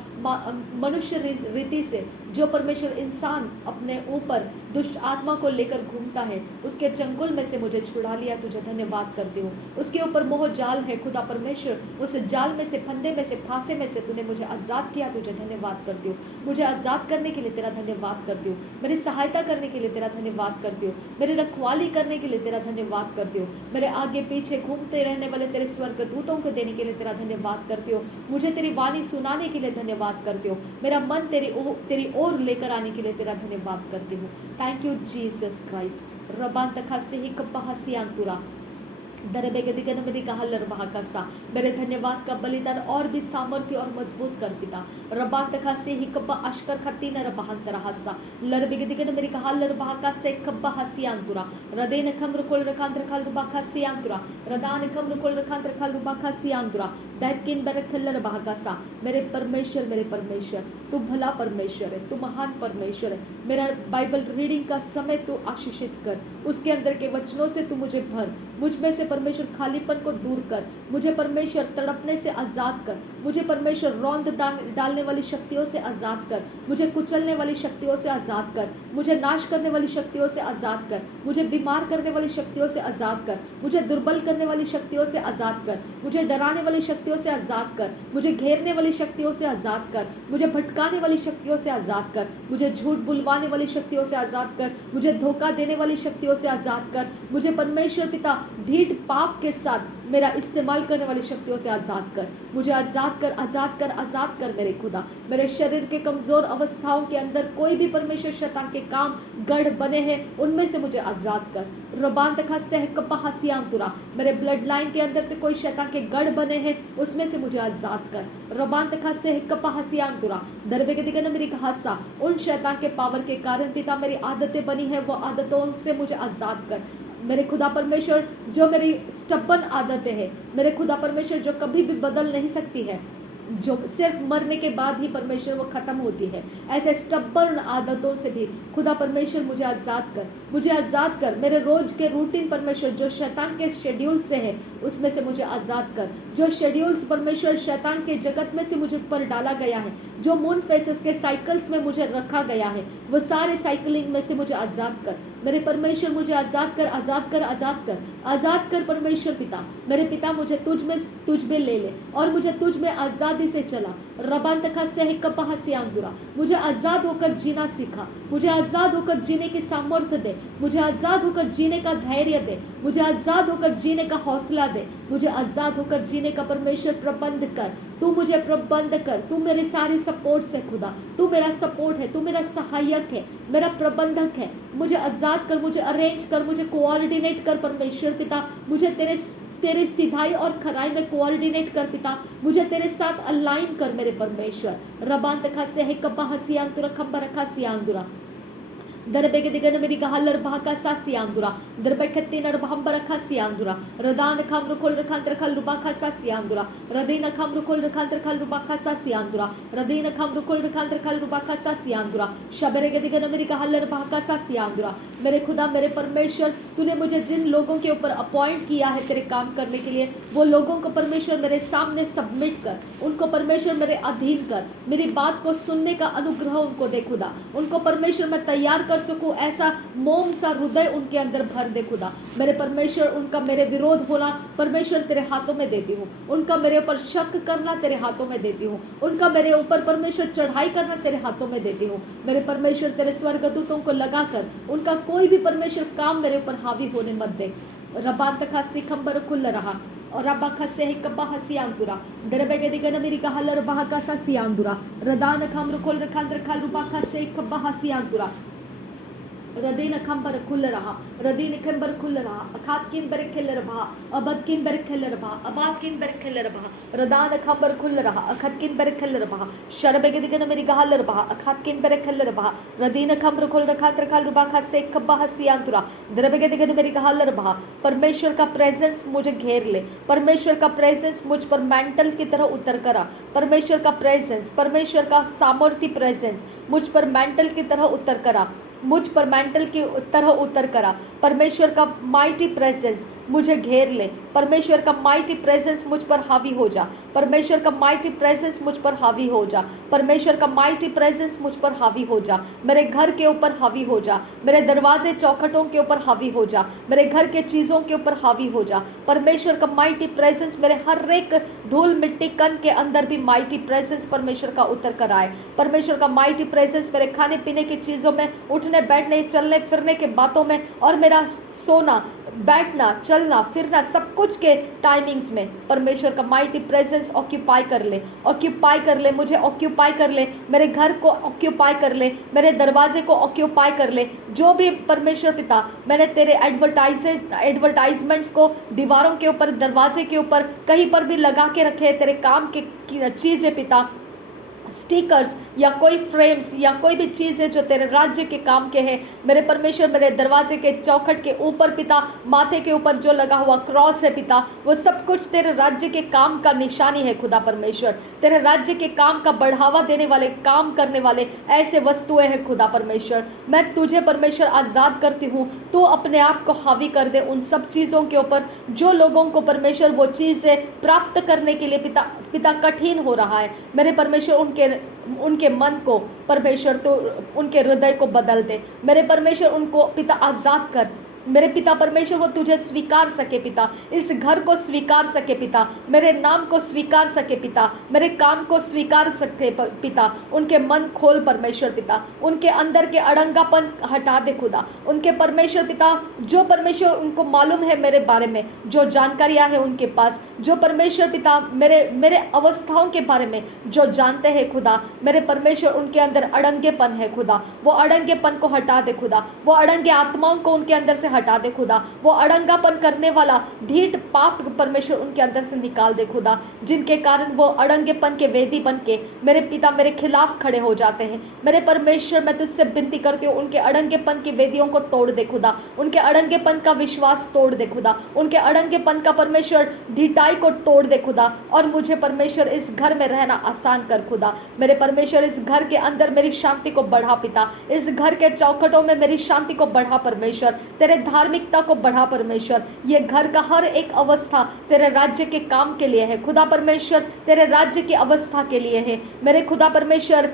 मनुष्य रीति से जो परमेश्वर इंसान अपने ऊपर दुष्ट आत्मा को लेकर घूमता है, उसके चंगुल में से मुझे छुड़ा लिया, तुझे धन्यवाद करती हूँ। उसके ऊपर मोह जाल है खुदा परमेश्वर, उस जाल में से, फंदे में से, फांसे में से तूने मुझे आज़ाद किया, तुझे धन्यवाद करती हूँ। मुझे आज़ाद करने के लिए तेरा धन्यवाद करती हूँ, मेरी सहायता करने के लिए तेरा धन्यवाद करती हूँ, मेरी रखवाली करने के लिए तेरा धन्यवाद करती हूँ, मेरे आगे पीछे घूमते रहने वाले तेरे स्वर्गदूतों को देने के लिए तेरा धन्यवाद करती हूँ, मुझे तेरी वाणी सुनाने के लिए धन्यवाद करती हूँ, मेरा मन तेरी ओर लेकर आने के लिए तेरा धन्यवाद करती हूँ। Thank you Jesus Christ. रबान तखा से ही कब्बा हसियांतुरा मेरी कहलर महाकसा, मेरे धन्यवाद का बलिदान और भी सामर्थ्य और मजबूत कर पिता। रबान तखा से ही कब्बा अशकर खत्ती न रबाहन तरहसा लरबिगदिगन मेरी कहलर महाका से कब्बा हसियांतुरा रदेन खम्र कोल रखांतर खल रुबाखा सियांतुरा रदान खम्र कोल रखांतर खल रुबाखा सियांतुरा दैकिन बरखलर महाकसा। मेरे परमेश्वर तू भला परमेश्वर है, तू महान परमेश्वर है। मेरा बाइबल रीडिंग का समय तू आशीषित कर, उसके अंदर के वचनों से तू मुझे भर, मुझ में से परमेश्वर खालीपन को दूर कर, मुझे परमेश्वर तड़पने से आज़ाद कर, मुझे परमेश्वर रौंद डालने वाली शक्तियों से आज़ाद कर, मुझे कुचलने वाली शक्तियों से आज़ाद कर, मुझे नाश करने वाली शक्तियों से आज़ाद कर, मुझे बीमार करने वाली शक्तियों से आज़ाद कर, मुझे दुर्बल करने वाली शक्तियों से आज़ाद कर, मुझे डराने वाली शक्तियों से आज़ाद कर, मुझे घेरने वाली शक्तियों से आज़ाद कर, मुझे भटकाने वाली शक्तियों से आज़ाद कर, मुझे झूठ बुलवाने वाली शक्तियों से आज़ाद कर, मुझे धोखा देने वाली शक्तियों से आज़ाद कर, मुझे परमेश्वर पिता ढीठ पाप के साथ मेरा इस्तेमाल करने वाली शक्तियों से आज़ाद कर, मुझे आज़ाद कर, आज़ाद कर, आज़ाद कर मेरे खुदा। मेरे शरीर के कमज़ोर अवस्थाओं के अंदर कोई भी परमेश्वर शैतान के काम गढ़ बने हैं, उनमें से मुझे आज़ाद कर। रबान तखा सह कपा हसियांतुरा, मेरे ब्लड लाइन के अंदर से कोई शैतान के गढ़ बने हैं, उसमें से मुझे आज़ाद कर। रबान तखा सह कपा हसियांतुरा दरबे के दिगन मेरी हस्सा, उन शैतान के पावर के कारण पिता मेरी आदतें बनी है, वो आदतों से मुझे आज़ाद कर। मेरे खुदा परमेश्वर जो मेरी स्टबन आदतें हैं, मेरे खुदा परमेश्वर जो कभी भी बदल नहीं सकती है, जो सिर्फ मरने के बाद ही परमेश्वर वो ख़त्म होती है, ऐसे स्टबर्न आदतों से भी खुदा परमेश्वर मुझे आज़ाद कर, मुझे आज़ाद कर। मेरे रोज के रूटीन परमेश्वर जो शैतान के शेड्यूल से है, उसमें से मुझे आज़ाद कर। जो शेड्यूल्स परमेश्वर शैतान के जगत में से मुझे ऊपर डाला गया है, जो मून फेसेस के साइकिल्स में मुझे रखा गया है, वो सारे साइकिलिंग में से मुझे आज़ाद कर। मेरे परमेश्वर मुझे आज़ाद कर, आज़ाद कर, आज़ाद कर, आज़ाद कर परमेश्वर पिता। मेरे पिता मुझे तुझ में ले ले और मुझे तुझ में आज़ादी से चला। रबान तखा से कपा सियांदुरा, मुझे आज़ाद होकर जीना सीखा, मुझे आज़ाद होकर जीने की सामर्थ्य दे, मुझे आज़ाद होकर जीने का धैर्य दे, मुझे आज़ाद होकर जीने का हौसला दे, मुझे आज़ाद होकर जीने का परमेश्वर प्रबंध कर। तू मुझे प्रबंध कर, तू मेरे सारे सपोर्ट से खुदा, तू मेरा सपोर्ट है, तू मेरा सहायक है, मेरा प्रबंधक है। मुझे आज़ाद कर, मुझे अरेंज कर, मुझे कोऑर्डिनेट कर परमेश्वर पिता। मुझे तेरे सिधाई और खराई में कोऑर्डिनेट कर पिता, मुझे तेरे साथ अलाइन कर मेरे परमेश्वर। रबान तखा से है कब्बा हसियांतुरा खंबा रखा सियांदुरा दरबे के दिगन मेरी कहलर भाका सा सियांदुरा दरबे खत्ती नर बहंबर रखा सियांदुरा रदान खाम रुकोल रखांतर खल रुबाखा सा सियांदुरा रदीन खाम रुकोल रखांतर खल रुबाखा सा सियांदुरा रदीन खाम रुकोल रखांतर खल रुबाखा सा सियांदुरा शबरे के दिगन मेरी कहलर भाका सा सियांदुरा। मेरे खुदा मेरे परमेश्वर, तूने मुझे जिन लोगों के ऊपर अपॉइंट किया है तेरे काम करने के लिए, वो लोगों को परमेश्वर मेरे सामने सबमिट कर, उनको परमेश्वर मेरे अधीन कर। मेरी बात को सुनने का अनुग्रह उनको दे खुदा, उनको परमेश्वर मैं तैयार कर सकूं, ऐसा मोम सा हृदय उनके अंदर भर दे खुदा। मेरे परमेश्वर, उनका मेरे विरोध होना परमेश्वर तेरे हाथों में देती हूँ, उनका मेरे ऊपर शक करना तेरे हाथों में देती हूँ, उनका मेरे ऊपर परमेश्वर चढ़ाई करना तेरे हाथों में देती हूँ। मेरे परमेश्वर तेरे स्वर्गदूतों को लगा कर उनका कोई भी परमेश्वर काम मेरे ऊपर हावी होने मत दे। रबान तखा सिखंबर खुल रहा और रबा खसे है कब्बा हसियांतुरा दरबेगे दिगन मेरी कहलर बहा कसा सियांतुरा रदान खम रुकोल रखांद्र खाल रुबा खसे कब्बा हसियांतुरा रदीन खंबर खुल रहा रदीन खंबर खुल रहा अखात किन बर खिल रहा अबद किन बर खिल रहा अबाद किन बर खिल रहा रदान खंबर खुल रहा अखत किन बर खिल रहा शरबे के दिगन मेरी गहल रहा अखात किन बर खिल रहा रदीन खंबर खुल रखा तरखल रुबा खा से खब्बा हसियांतुरा दरबे के दिगन मेरी गहल रहा। परमेश्वर का प्रेजेंस मुझे घेर ले, परमेश्वर का प्रेजेंस मुझ पर मेंटल की तरह उतर करा, परमेश्वर का प्रेजेंस, परमेश्वर का सामर्थ्य प्रेजेंस मुझ पर मेंटल की तरह उतर करा, मुझ पर मेंटल की तरह उतर करा। परमेश्वर का माइटी प्रेजेंस मुझे घेर ले, परमेश्वर का माइटी प्रेजेंस मुझ पर हावी हो जा, परमेश्वर का माइटी प्रेजेंस मुझ पर हावी हो जा, परमेश्वर का माइटी प्रेजेंस मुझ पर हावी हो जा, मेरे घर के ऊपर हावी हो जा, मेरे दरवाजे चौखटों के ऊपर हावी हो जा, मेरे घर के चीज़ों के ऊपर हावी हो जा। परमेश्वर का माइटी प्रेजेंस मेरे हर एक धूल मिट्टी कण के अंदर भी माइटी प्रेजेंस परमेश्वर का उतर कर आए। परमेश्वर का माइटी प्रेजेंस मेरे खाने पीने की चीज़ों में, उठने बैठने चलने फिरने के बातों में, और मेरा सोना बैठना चलना फिरना सब कुछ के टाइमिंग्स में परमेश्वर का माइटी प्रेजेंस ऑक्यूपाई कर ले, ऑक्यूपाई कर ले, मुझे ऑक्यूपाई कर ले, मेरे घर को ऑक्यूपाई कर ले, मेरे दरवाजे को ऑक्यूपाई कर ले। जो भी परमेश्वर पिता मैंने तेरे एडवर्टाइजमेंट्स को दीवारों के ऊपर, दरवाजे के ऊपर कहीं पर भी लगा के रखे, तेरे काम की चीज़ें पिता, स्टिकर्स या कोई फ्रेम्स या कोई भी चीज़ है जो तेरे राज्य के काम के हैं, मेरे परमेश्वर मेरे दरवाजे के चौखट के ऊपर पिता, माथे के ऊपर जो लगा हुआ क्रॉस है पिता, वो सब कुछ तेरे राज्य के काम का निशानी है खुदा परमेश्वर। तेरे राज्य के काम का बढ़ावा देने वाले, काम करने वाले ऐसे वस्तुएं हैं खुदा परमेश्वर। मैं तुझे परमेश्वर आज़ाद करती हूँ, तू अपने आप को हावी कर दे उन सब चीज़ों के ऊपर जो लोगों को परमेश्वर वो चीज़ें प्राप्त करने के लिए पिता कठिन हो रहा है। मेरे परमेश्वर उनके मन को परमेश्वर तो उनके हृदय को बदल दे। मेरे परमेश्वर उनको पिता आज़ाद कर। मेरे पिता परमेश्वर वो तुझे स्वीकार सके पिता, इस घर को स्वीकार सके पिता, मेरे नाम को स्वीकार सके पिता, मेरे काम को स्वीकार सके पिता। उनके मन खोल परमेश्वर पिता, उनके अंदर के अड़ंगापन हटा दे खुदा। उनके परमेश्वर पिता जो परमेश्वर उनको मालूम है मेरे बारे में, जो जानकारियाँ हैं उनके पास, जो परमेश्वर पिता मेरे अवस्थाओं के बारे में जो जानते हैं खुदा, मेरे परमेश्वर उनके अंदर अड़ंगेपन है खुदा, वो अड़ंगेपन को हटा दे खुदा, वो अड़ंगे आत्माओं को उनके अंदर से हटा दे खुदा, वो अड़ंगापन करने वाला ढीठ पाप परमेश्वर उनके अंदर से निकाल दे खुदा, जिनके कारण वो अड़ंगेपन के वेदी बन के मेरे पिता मेरे खिलाफ खड़े हो जाते हैं। मेरे परमेश्वर मैं तुझसे विनती करती हूँ, उनके अड़ंगेपन की वेदियों को तोड़ दे खुदा, उनके अड़ंगेपन का विश्वास तोड़ दे खुदा, उनके अड़ंगेपन का परमेश्वर ढीठाई को तोड़ दे खुदा, और मुझे परमेश्वर इस घर में रहना आसान कर खुदा। मेरे परमेश्वर इस घर के अंदर मेरी शांति को बढ़ा पिता, इस घर के चौखटों में मेरी शांति को बढ़ा परमेश्वर, तेरे धार्मिकता को बढ़ा परमेश्वर। ये घर का हर एक अवस्था तेरे राज्य के काम के लिए है खुदा परमेश्वर, तेरे राज्य की अवस्था के लिए है मेरे खुदा परमेश्वर।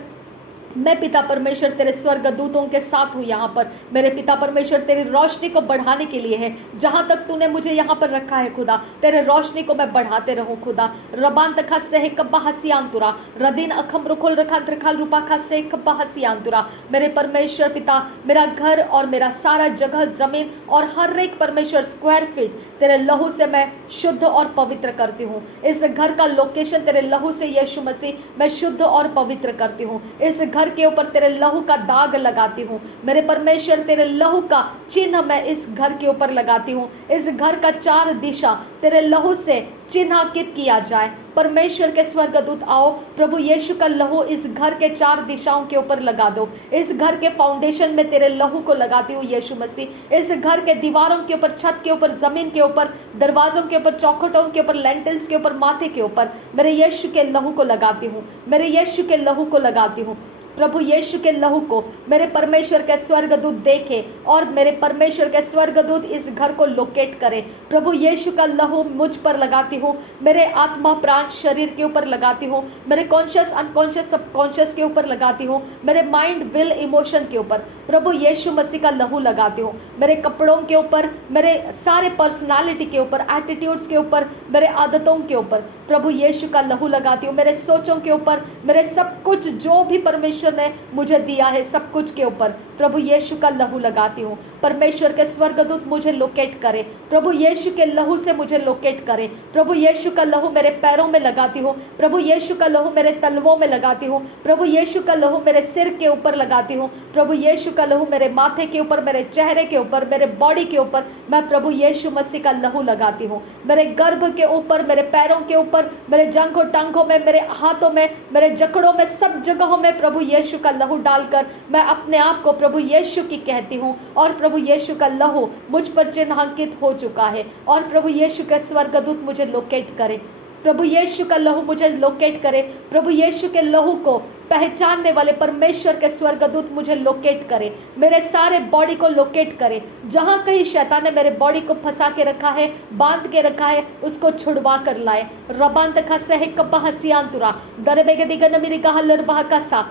मैं पिता परमेश्वर तेरे स्वर्ग दूतों के साथ हूँ यहाँ पर, मेरे पिता परमेश्वर तेरी रोशनी को बढ़ाने के लिए है। जहाँ तक तूने मुझे यहाँ पर रखा है खुदा, तेरे रोशनी को मैं बढ़ाते रहूँ खुदा। रबान तखा से कब्बा हसियांतुरा रदीन अखम रुखुल रखा त्रिखाल रूपा खा से कब्बा हसियांतुरा। मेरे परमेश्वर पिता मेरा घर और मेरा सारा जगह जमीन और हर एक परमेश्वर स्क्वायर फीट तेरे लहू से मैं शुद्ध और पवित्र करती हूँ। इस घर का लोकेशन तेरे लहू से यीशु मसीह मैं शुद्ध और पवित्र करती हूँ। इस घर के ऊपर तेरे लहू का दाग लगाती हूँ मेरे परमेश्वर, तेरे लहू का चिन्ह मैं इस घर के ऊपर लगाती हूँ। इस घर का चार दिशा तेरे लहू से चिन्हांकित किया जाए। परमेश्वर के स्वर्गदूत आओ, प्रभु यीशु का लहू इस घर के चार दिशाओं के ऊपर लगा दो। इस घर के फाउंडेशन में तेरे लहू को लगाती हूँ यीशु मसीह। इस घर के दीवारों के ऊपर, छत के ऊपर, जमीन के ऊपर, दरवाजों के ऊपर, चौखटों के ऊपर, लेंटल्स के ऊपर, माथे के ऊपर मेरे यीशु के लहू को लगाती हूँ, मेरे यीशु के लहू को लगाती हूँ। प्रभु यीशु के लहू को मेरे परमेश्वर के स्वर्गदूत देखे और मेरे परमेश्वर के स्वर्गदूत इस घर को लोकेट करे। प्रभु यीशु का लहू मुझ पर लगाती हूँ, मेरे आत्मा प्राण शरीर के ऊपर लगाती हूँ, मेरे कॉन्शियस अनकॉन्शियस सबकॉन्शियस के ऊपर लगाती हूँ, मेरे माइंड विल इमोशन के ऊपर प्रभु यीशु मसीह का लहू लगाती हूँ। मेरे कपड़ों के ऊपर, मेरे सारे पर्सनालिटी के ऊपर, एटीट्यूड्स के ऊपर, मेरे आदतों के ऊपर प्रभु यीशु का लहू लगाती हूँ। मेरे सोचों के ऊपर, मेरे सब कुछ जो भी परमेश्वर ने मुझे दिया है सब कुछ के ऊपर प्रभु यीशु का लहू लगाती हूँ। परमेश्वर के स्वर्गदूत मुझे लोकेट करे। प्रभु यीशु के लहू से मुझे लोकेट करे। प्रभु यीशु का लहू मेरे पैरों में लगाती हूँ। प्रभु यीशु का लहू मेरे तलवों में लगाती हूँ। प्रभु यीशु का लहू मेरे सिर के ऊपर लगाती हूँ। प्रभु यीशु का लहू मेरे माथे के ऊपर, मेरे चेहरे के ऊपर, मेरे बॉडी के ऊपर मैं प्रभु यीशु मसीह का लहू लगाती हूँ। मेरे गर्भ के ऊपर, मेरे पैरों के ऊपर, मेरे जांघों टांगों में, मेरे हाथों में, मेरे जकड़ों में, सब जगहों में प्रभु यीशु का लहू डालकर मैं अपने आप को प्रभु यीशु की कहती हूँ। और प्रभु यीशु का लहू मुझ पर चिन्हांकित हो चुका है। और प्रभु यीशु के स्वर्गदूत मुझे लोकेट करे। प्रभु यीशु का लहू मुझे लोकेट करे। प्रभु यीशु के लहू को पहचानने वाले परमेश्वर के स्वर्गदूत मुझे लोकेट करे। मेरे सारे बॉडी को लोकेट करे। जहाँ कहीं शैतान ने मेरे बॉडी को फंसा के रखा है, बांध के रखा है, उसको छुड़वा कर लाए। रबांत का सहे कब्बा हसियांतुरा दरबेगे दिगन मेरी कहलर बहका सा।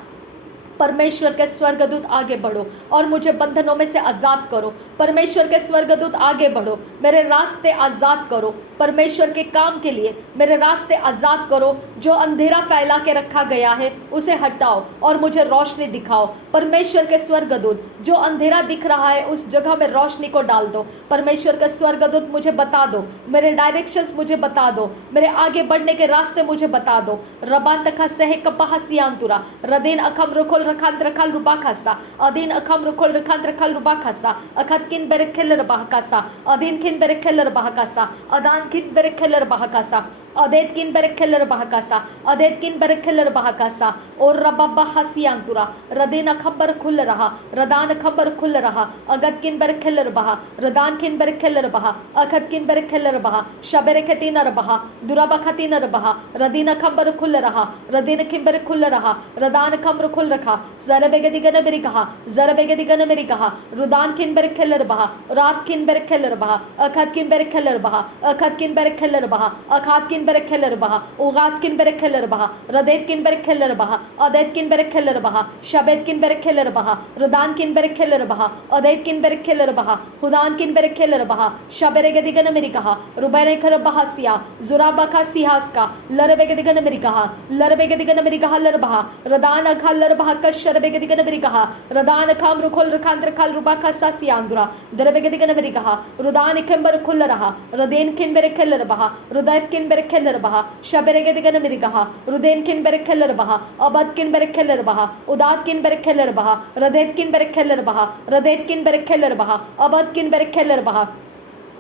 परमेश्वर के स्वर्गदूत आगे बढ़ो और मुझे बंधनों में से आज़ाद करो। परमेश्वर के स्वर्गदूत आगे बढ़ो, मेरे रास्ते आज़ाद करो। परमेश्वर के काम के लिए मेरे रास्ते आज़ाद करो। जो अंधेरा फैला के रखा गया है उसे हटाओ और मुझे रोशनी दिखाओ। परमेश्वर के स्वर्गदूत, जो अंधेरा दिख रहा है उस जगह में रोशनी को डाल दो। परमेश्वर के स्वर्गदूत मुझे बता दो, मेरे डायरेक्शंस मुझे बता दो, मेरे आगे बढ़ने के रास्ते मुझे बता दो। रबान तखा सहे कपहा सियांतुरा रदीन अखम रुखोल रखांत रखाल रुबा खासा अदीन अखम रुखोल रखांत रखाल रुबा खासा अखत किन बेरे खेलर बहकासा अदीन किन बेरे खेलर बहकासा अदान किन बेरे खेलर बहकासा अदेत किन बेरे खेलर बहकासा अदेत किन बेरे खेलर बहकासा और रबाबा हसियांतुरा रदीन अखबर खुल रहा रदान खबर खुल रहा अगत किन बेरे खेलर बहा रदान किन बेरे खेलर बहा अखत किन बेरे खेलर बहा शबेरे खतीनर बहा दुराबा खतीनर बहा रदीन खबर खुल रहा रदीन किन बेरे खुल रहा रदान खबर खुल रखा जरबेगे दिगन मेरी कहा जरबेगे दिगन मेरी कहा रुदान किन बेरे खेलर बहा रात किन बेरे खेलर बहा अखत किन बेरे खेलर बहा अखत किन बेरे खेलर बहा अखात किन बेरे खेलर बहा उगात किन बेरे खेलर बहा रदेत किन बेरे खेलर बहा अदेत किन बेरे खेलर बहा शबेत किन बेरे खेलर बहा रुदान किन बेरे खेलर बहा अदेत किन बेरे खेलर बहा हुदान किन बेरे खेलर बहा शबेरेगे दिगन मेरी कहा रुबेरे खर बहासिया जुराबा का सिहास का लरबेगे दिगन मेरी कहा लरबेगे दिगन मेरी कहा लर बहा रदान अखा लर बहा शरबेगे दिगन मेरी कहा रदान खाम रुखोल रखांत रखाल रुबा का सासियांदुरा दरबेगे दिगन मेरी कहा रुदान इखंबर खुल रहा रदेन किन बेरे खेलर बहा रुदैत किन बेरे खेलर बहा शबेरेगे दिगन मेरी कहा रुदेन किन बेरे खेलर बहा अबद किन बेरे खेलर बहा उदात किन बेरे खेलर बहा रदेत किन बेरे खेलर बहा रदेत किन बेरे खेलर बहा अबद किन बेरे खेलर बहा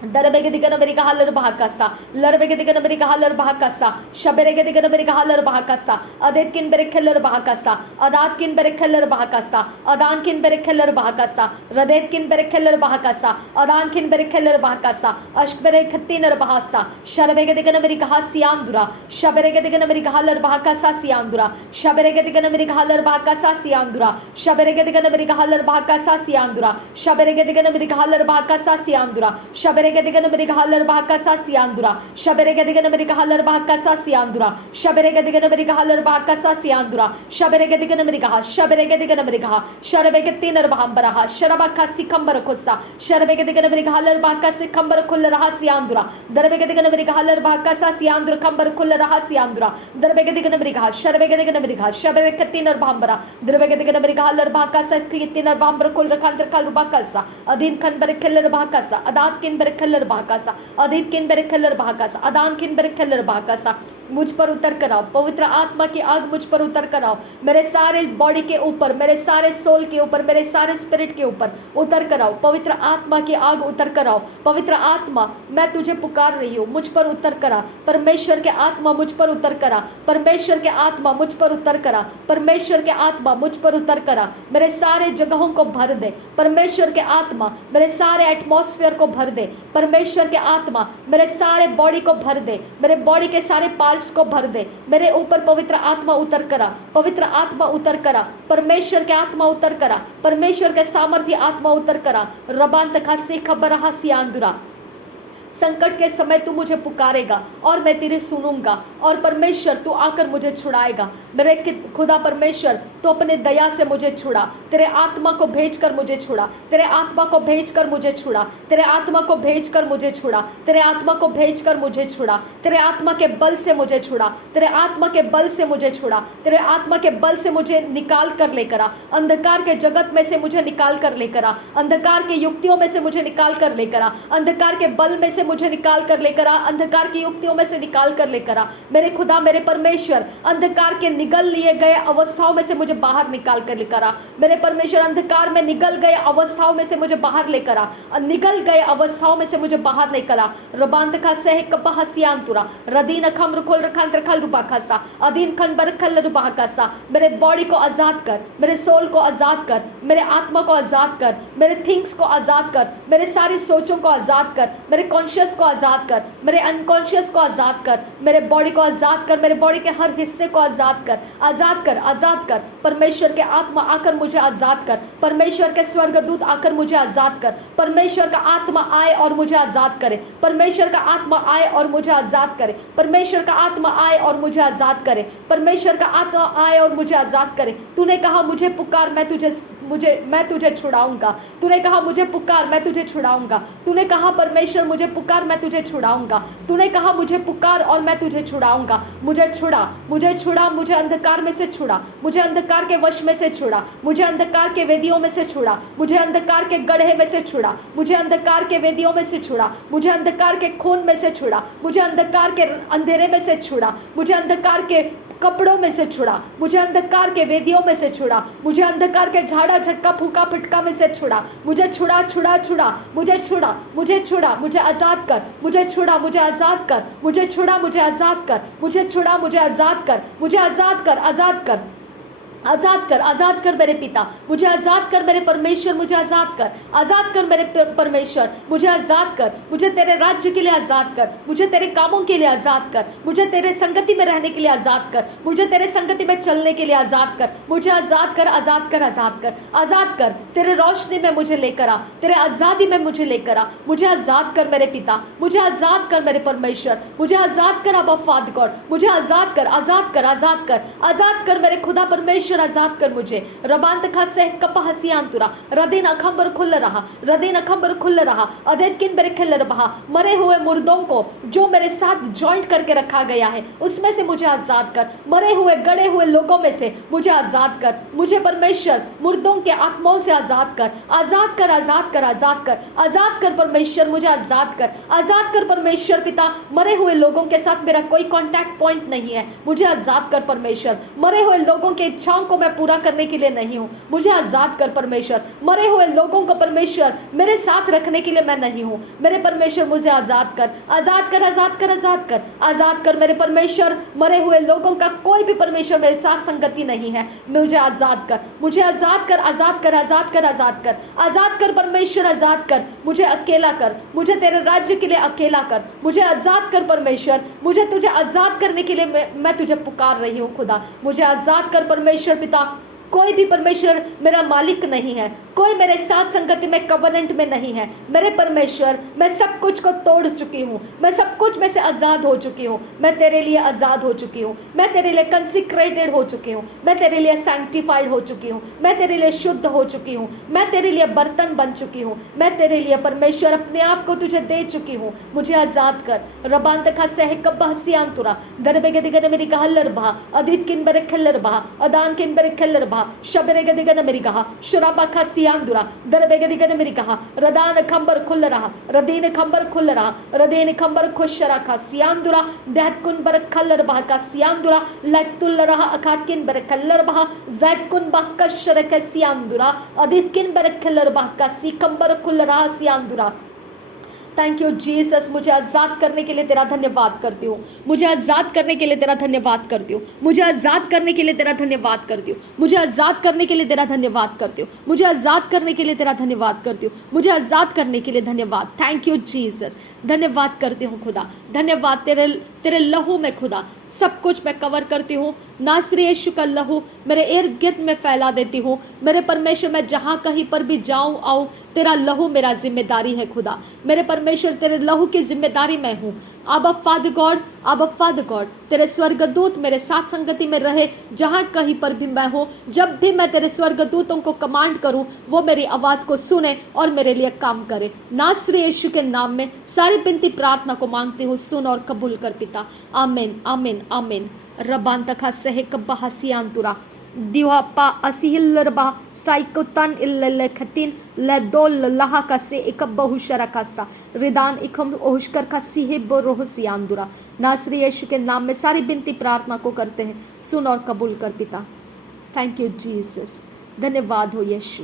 दरबेगे दिगन मेरी कहा लर बहाकसा लरबेगे दिगन मेरी कहा लर बहाकसा शबेरेगे दिगन मेरी कहा लर बहाकसा अदेत किन बेरे खेलर बहाकसा अदात किन बेरे खेलर बहाकसा अदान किन बेरे खेलर बहाकसा रदेत किन बेरे खेलर बहाकसा अदान किन बेरे खेलर बहाकसा अश्क बेरे खत्तीनर बहासा शरबेगे दिगन मेरी कहा सियांदुरा शबेरेगे दिगन मेरी कहा लर बहाकसा सियांदुरा शबेरेगे दिगन मेरी कहा लर बहाकसा सियांदुरा शबेरेगे दिगन मेरी कहा लर बहाकसा सियांदुरा शबेरेगे दिगन मेरी कहा लर बहाकसा सियांदुरा शबेरे गदिगन मेरी कहलर बहकसा सियांदुरा शबेरे गदिगन मेरी कहलर बहकसा सियांदुरा शबेरे गदिगन मेरी कहलर बहकसा सियांदुरा शबेरे गदिगन मेरी कहा शबेरे गदिगन मेरी कहा शरबे गतिनर बहंबरहा शरबका सिकंबर खुस्सा शरबे गदिगन मेरी कहलर बहका सिकंबर खुल रहा सियांदुरा दरबे गदिगन मेरी कहलर बहकसा सियांदुरा कंबर खुल रहा सियांदुरा दरबे गदिगन मेरी कहा शरबे गदिगन मेरी कहा शबेरे गतिनर बहंबरा दरबे गदिगन मेरी कहलर बहकसा गतिनर बहंबर खुल रखांतर कल बहकसा अदीन खंबर खलर बहकसा अदात किन बर खलर बहकासा अदीत किन बेरे खलर बहकासा अदान किन बेरे खलर बहकासा मुझ पर उतर कर आओ। पवित्र आत्मा की आग मुझ पर उतर कर आओ। मेरे सारे बॉडी के ऊपर, मेरे सारे सोल के ऊपर, मेरे सारे स्पिरिट के ऊपर उतर कर आओ। पवित्र आत्मा की आग उतर कर आओ। पवित्र आत्मा, मैं तुझे पुकार रही हूँ, मुझ पर उतर करा। परमेश्वर के आत्मा मुझ पर उतर करा। परमेश्वर के आत्मा मुझ पर उतर करा। परमेश्वर के आत्मा मुझ पर उतर करा। मेरे सारे जगहों को भर दे। परमेश्वर के आत्मा मेरे सारे एटमॉस्फेयर को भर दे। परमेश्वर के आत्मा मेरे सारे बॉडी को भर दे। मेरे बॉडी के सारे पार्ट्स को भर दे। मेरे ऊपर पवित्र आत्मा उतर करा। पवित्र आत्मा उतर करा। परमेश्वर के आत्मा उतर करा। परमेश्वर के सामर्थ्य आत्मा उतर करा। रबान तखासी खबर हासियांदुरा संकट के समय तू मुझे पुकारेगा और मैं तेरी सुनूंगा, और परमेश्वर तू आकर मुझे छुड़ाएगा। मेरे खुदा परमेश्वर तू अपने दया से मुझे छुड़ा, तेरे आत्मा को भेजकर मुझे छुड़ा, तेरे आत्मा को भेजकर मुझे छुड़ा, तेरे आत्मा को भेजकर मुझे छुड़ा, तेरे आत्मा को भेजकर मुझे छुड़ा, तेरे आत्मा के बल से मुझे छुड़ा, तेरे आत्मा के बल से मुझे छुड़ा, तेरे आत्मा के बल से मुझे निकाल कर लेकर आ, अंधकार के जगत में से मुझे निकाल कर लेकर आ, अंधकार के युक्तियों में से मुझे निकाल कर लेकर आ, अंधकार के बल में से मुझे निकाल कर लेकर आ, अंधकार की युक्तियों में से निकाल कर लेकर आ। मेरे खुदा मेरे परमेश्वर, अंधकार के निगल लिए गए अवस्थाओं में से मुझे बाहर निकाल कर लेकर आ। मेरे परमेश्वर, अंधकार में निगल गए अवस्थाओं में से मुझे बाहर लेकर आ, निगल गए अवस्थाओं में से मुझे बाहर लेकर आ। रबांत का सह कपहसियांतुरा रदीन खम रुखोल रखांत रखल रुबाखासा अदीन खन बरखल रुबाखासा। मेरे बॉडी को आजाद कर, मेरे सोल को आजाद कर, मेरे आत्मा को आजाद कर, मेरे थिंग्स को आजाद कर, मेरे सारी सोचों को आजाद कर, मेरे कॉन्शियस को आजाद कर, मेरे अनकॉन्शियस को आजाद कर, मेरे बॉडी को आजाद कर, मेरे बॉडी के हर हिस्से को आजाद कर, आजाद कर, आजाद कर। परमेश्वर के आत्मा आकर मुझे आजाद कर, परमेश्वर के स्वर्गदूत आकर मुझे आजाद कर, परमेश्वर का आत्मा आए और मुझे आजाद करे, परमेश्वर का आत्मा आए और मुझे आजाद करे, परमेश्वर का आत्मा आए और मुझे आजाद करे, परमेश्वर का आत्मा आए और मुझे आजाद करे। तूने कहा मुझे पुकार, मैं तुझे छुड़ाऊंगा। तूने कहा मुझे पुकार, मैं तुझे छुड़ाऊंगा। तूने कहा परमेश्वर मुझे पुकार, मैं तुझे छुड़ाऊंगा। तूने कहा मुझे पुकार और मैं तुझे छुड़ाऊंगा। मुझे छुड़ा, मुझे छुड़ा, मुझे अंधकार में से छुड़ा, मुझे अंधकार के वश में से छुड़ा, मुझे अंधकार के वेदियों में से छुड़ा, मुझे अंधकार के गड्ढे में से छुड़ा, मुझे अंधकार के वेदियों में से छुड़ा, मुझे अंधकार के खून में से छुड़ा, मुझे अंधकार के अंधेरे में से छुड़ा, मुझे अंधकार के कपड़ों में से छुड़ा, मुझे अंधकार के वेदियों में से छुड़ा, मुझे अंधकार के झाड़ा झटका फूका फिटका में से छुड़ा, मुझे छुड़ा छुड़ा छुड़ा, मुझे छुड़ा, मुझे छुड़ा, मुझे आजाद कर, मुझे छुड़ा, मुझे आजाद कर, मुझे छुड़ा, मुझे आजाद कर, मुझे छुड़ा, मुझे आजाद कर, मुझे आजाद कर, आजाद कर, आजाद कर, आजाद कर मेरे पिता, मुझे आजाद कर मेरे परमेश्वर, मुझे आजाद कर, आजाद कर मेरे परमेश्वर, मुझे आजाद कर, मुझे तेरे राज्य के लिए आजाद कर, मुझे तेरे कामों के लिए आजाद कर, मुझे तेरे संगति में रहने के लिए आजाद कर, मुझे तेरे संगति में चलने के लिए आजाद कर, मुझे आजाद कर, आजाद कर, आजाद कर, आजाद कर, तेरे रोशनी में मुझे लेकर आ, तेरे आजादी में मुझे लेकर आ, मुझे आजाद कर मेरे पिता, मुझे आजाद कर मेरे परमेश्वर, मुझे आजाद कर अब्बा फादर गॉड, मुझे आजाद कर, आजाद कर, आजाद कर, आजाद कर मेरे खुदा परमेश्वर, आजाद कर मुझे। रबांत खा सह कपहसियांतुरा रदीन अखंबर खुल रहा, रदीन अखंबर खुल रहा, अदेत किन बेरे खिल रहा। मरे हुए मुर्दों को जो मेरे साथ जॉइंट करके रखा गया है उसमें से मुझे आजाद कर, मरे हुए गड़े हुए लोगों में से मुझे आजाद कर, मुझे परमेश्वर मुर्दों के आत्माओं से आजाद कर, आजाद कर, आजाद कर, आजाद कर, आजाद कर परमेश्वर, मुझे आजाद कर, आजाद कर परमेश्वर पिता। मरे हुए लोगों के साथ मेरा कोई कॉन्टैक्ट पॉइंट नहीं है, मुझे आजाद कर परमेश्वर। मरे हुए लोगों के इच्छाओं को मैं पूरा करने के लिए नहीं हूँ, मुझे आजाद कर परमेश्वर। मरे हुए लोगों को परमेश्वर मेरे साथ रखने के लिए मैं नहीं हूँ, मेरे परमेश्वर मुझे आजाद कर, आजाद कर, आजाद कर, आजाद कर, आजाद कर मेरे परमेश्वर। मरे हुए लोगों का कोई भी परमेश्वर मेरे साथ संगति नहीं है, मुझे आजाद कर, मुझे आजाद कर, आजाद कर, आजाद कर, आजाद कर, आजाद कर परमेश्वर, आजाद कर, मुझे अकेला कर, मुझे तेरे राज्य के लिए अकेला कर, मुझे आजाद कर परमेश्वर। मुझे तुझे आजाद करने के लिए मैं तुझे पुकार रही हूँ खुदा, मुझे आजाद कर परमेश्वर पिता। कोई भी परमेश्वर मेरा मालिक नहीं है, कोई मेरे साथ संगति में कवनेंट में नहीं है मेरे परमेश्वर। मैं सब कुछ को तोड़ चुकी हूँ, मैं सब कुछ में से आज़ाद हो चुकी हूँ, मैं तेरे लिए आज़ाद हो चुकी हूँ, मैं तेरे लिए कंसिक्रेटेड हो चुकी हूँ, मैं तेरे लिए सैंक्टिफाइड हो चुकी हूँ, मैं तेरे लिए शुद्ध हो चुकी हूँ, मैं तेरे लिए बर्तन बन चुकी हूँ, मैं तेरे लिए परमेश्वर अपने आप को तुझे दे चुकी हूँ, मुझे आज़ाद कर। रबांत खा सह कब्बहसियांतुरा दरबेगे दिगन मेरी कहलर बहा अदित किन बरे खल्लर बहा अदान किन बरे खल्लर बहा शबरेगे दिगन मेरी कहा शुराबा खा सियांदुरा दरबेगे दिगन मेरी कहा रदान खंबर खुल रहा रदीन खंबर खुल रहा रदीन खंबर खुश रखा सियांदुरा दहकुन बर खल्लर बहा का सियांदुरा लक्तुल रहा अखाकिन बर खल्लर बहा जैकुन बक्का शरक सियांदुरा अदितकिन बर खल्लर बहा का सी कंबर खुल रहा सियांदुरा। थैंक यू जीसस, मुझे आज़ाद करने के लिए तेरा धन्यवाद करती हूँ, मुझे आज़ाद करने के लिए तेरा धन्यवाद करती हूँ, मुझे आज़ाद करने के लिए तेरा धन्यवाद करती हूँ, मुझे आज़ाद करने के लिए तेरा धन्यवाद करती हूँ, मुझे आज़ाद करने के लिए तेरा धन्यवाद करती हूँ, मुझे आज़ाद करने के लिए धन्यवाद। थैंक यू जीसस, धन्यवाद करती हूँ खुदा, धन्यवाद। तेरे लहू में खुदा सब कुछ मैं कवर करती हूँ। नासरी यीशु का लहू मेरे इर्द गिर्द में फैला देती हूँ। मेरे परमेश्वर, मैं जहाँ कहीं पर भी जाऊँ आऊँ, तेरा लहू मेरा जिम्मेदारी है खुदा। मेरे परमेश्वर, तेरे लहू की जिम्मेदारी मैं हूँ। अब फादर गॉड, अब फादर गॉड, तेरे स्वर्गदूत मेरे साथ संगति में रहे, जहाँ कहीं पर भी मैं हूँ। जब भी मैं तेरे स्वर्गदूतों को कमांड करूँ, वो मेरी आवाज़ को सुने और मेरे लिए काम करे। नासरी यीशु के नाम में सारी बिनती प्रार्थना को मांगती हूँ, सुन और कबूल कर पिता। आमीन आमीन आमीन। रबांतखा सहे कब्बा हसियांतुरा दिवापा असिहिल्लरबा साइकोतन इल्लखतिन लदोल लहा कसे इकब्बहुशरा कसा रिदान इकम ओहशकर का सिहिब रोहसियांदुरा। नासरी यीशु के नाम में सारी बिनती प्रार्थना को करते हैं, सुन और कबूल कर पिता। Thank you Jesus. धन्यवाद हो यीशु,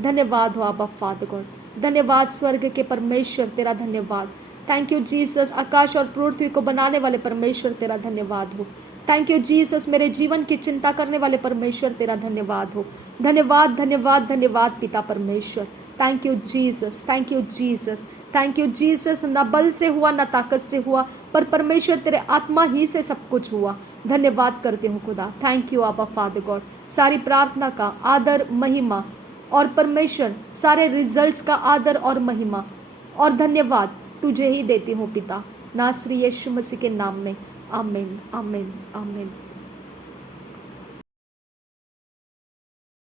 धन्यवाद हो आबा फादर गॉड, धन्यवाद स्वर्ग के परमेश्वर, तेरा धन्यवाद। Thank you Jesus. आकाश और पृथ्वी को बनाने वाले परमेश्वर, तेरा धन्यवाद हो। Thank you Jesus. मेरे जीवन की चिंता करने वाले परमेश्वर, तेरा धन्यवाद हो। धन्यवाद धन्यवाद धन्यवाद पिता परमेश्वर। Thank you Jesus, thank you Jesus, thank you Jesus. ना बल से हुआ ना ताकत से हुआ, पर परमेश्वर तेरे आत्मा ही से सब कुछ हुआ। धन्यवाद करती हूँ खुदा। थैंक यू आबा फादर गॉड। सारी प्रार्थना का आदर महिमा और परमेश्वर सारे रिजल्ट्स का आदर और महिमा और धन्यवाद तुझे ही देती हूँ पिता, नासरी यीशु मसीह के नाम में। आमीन आमीन आमीन।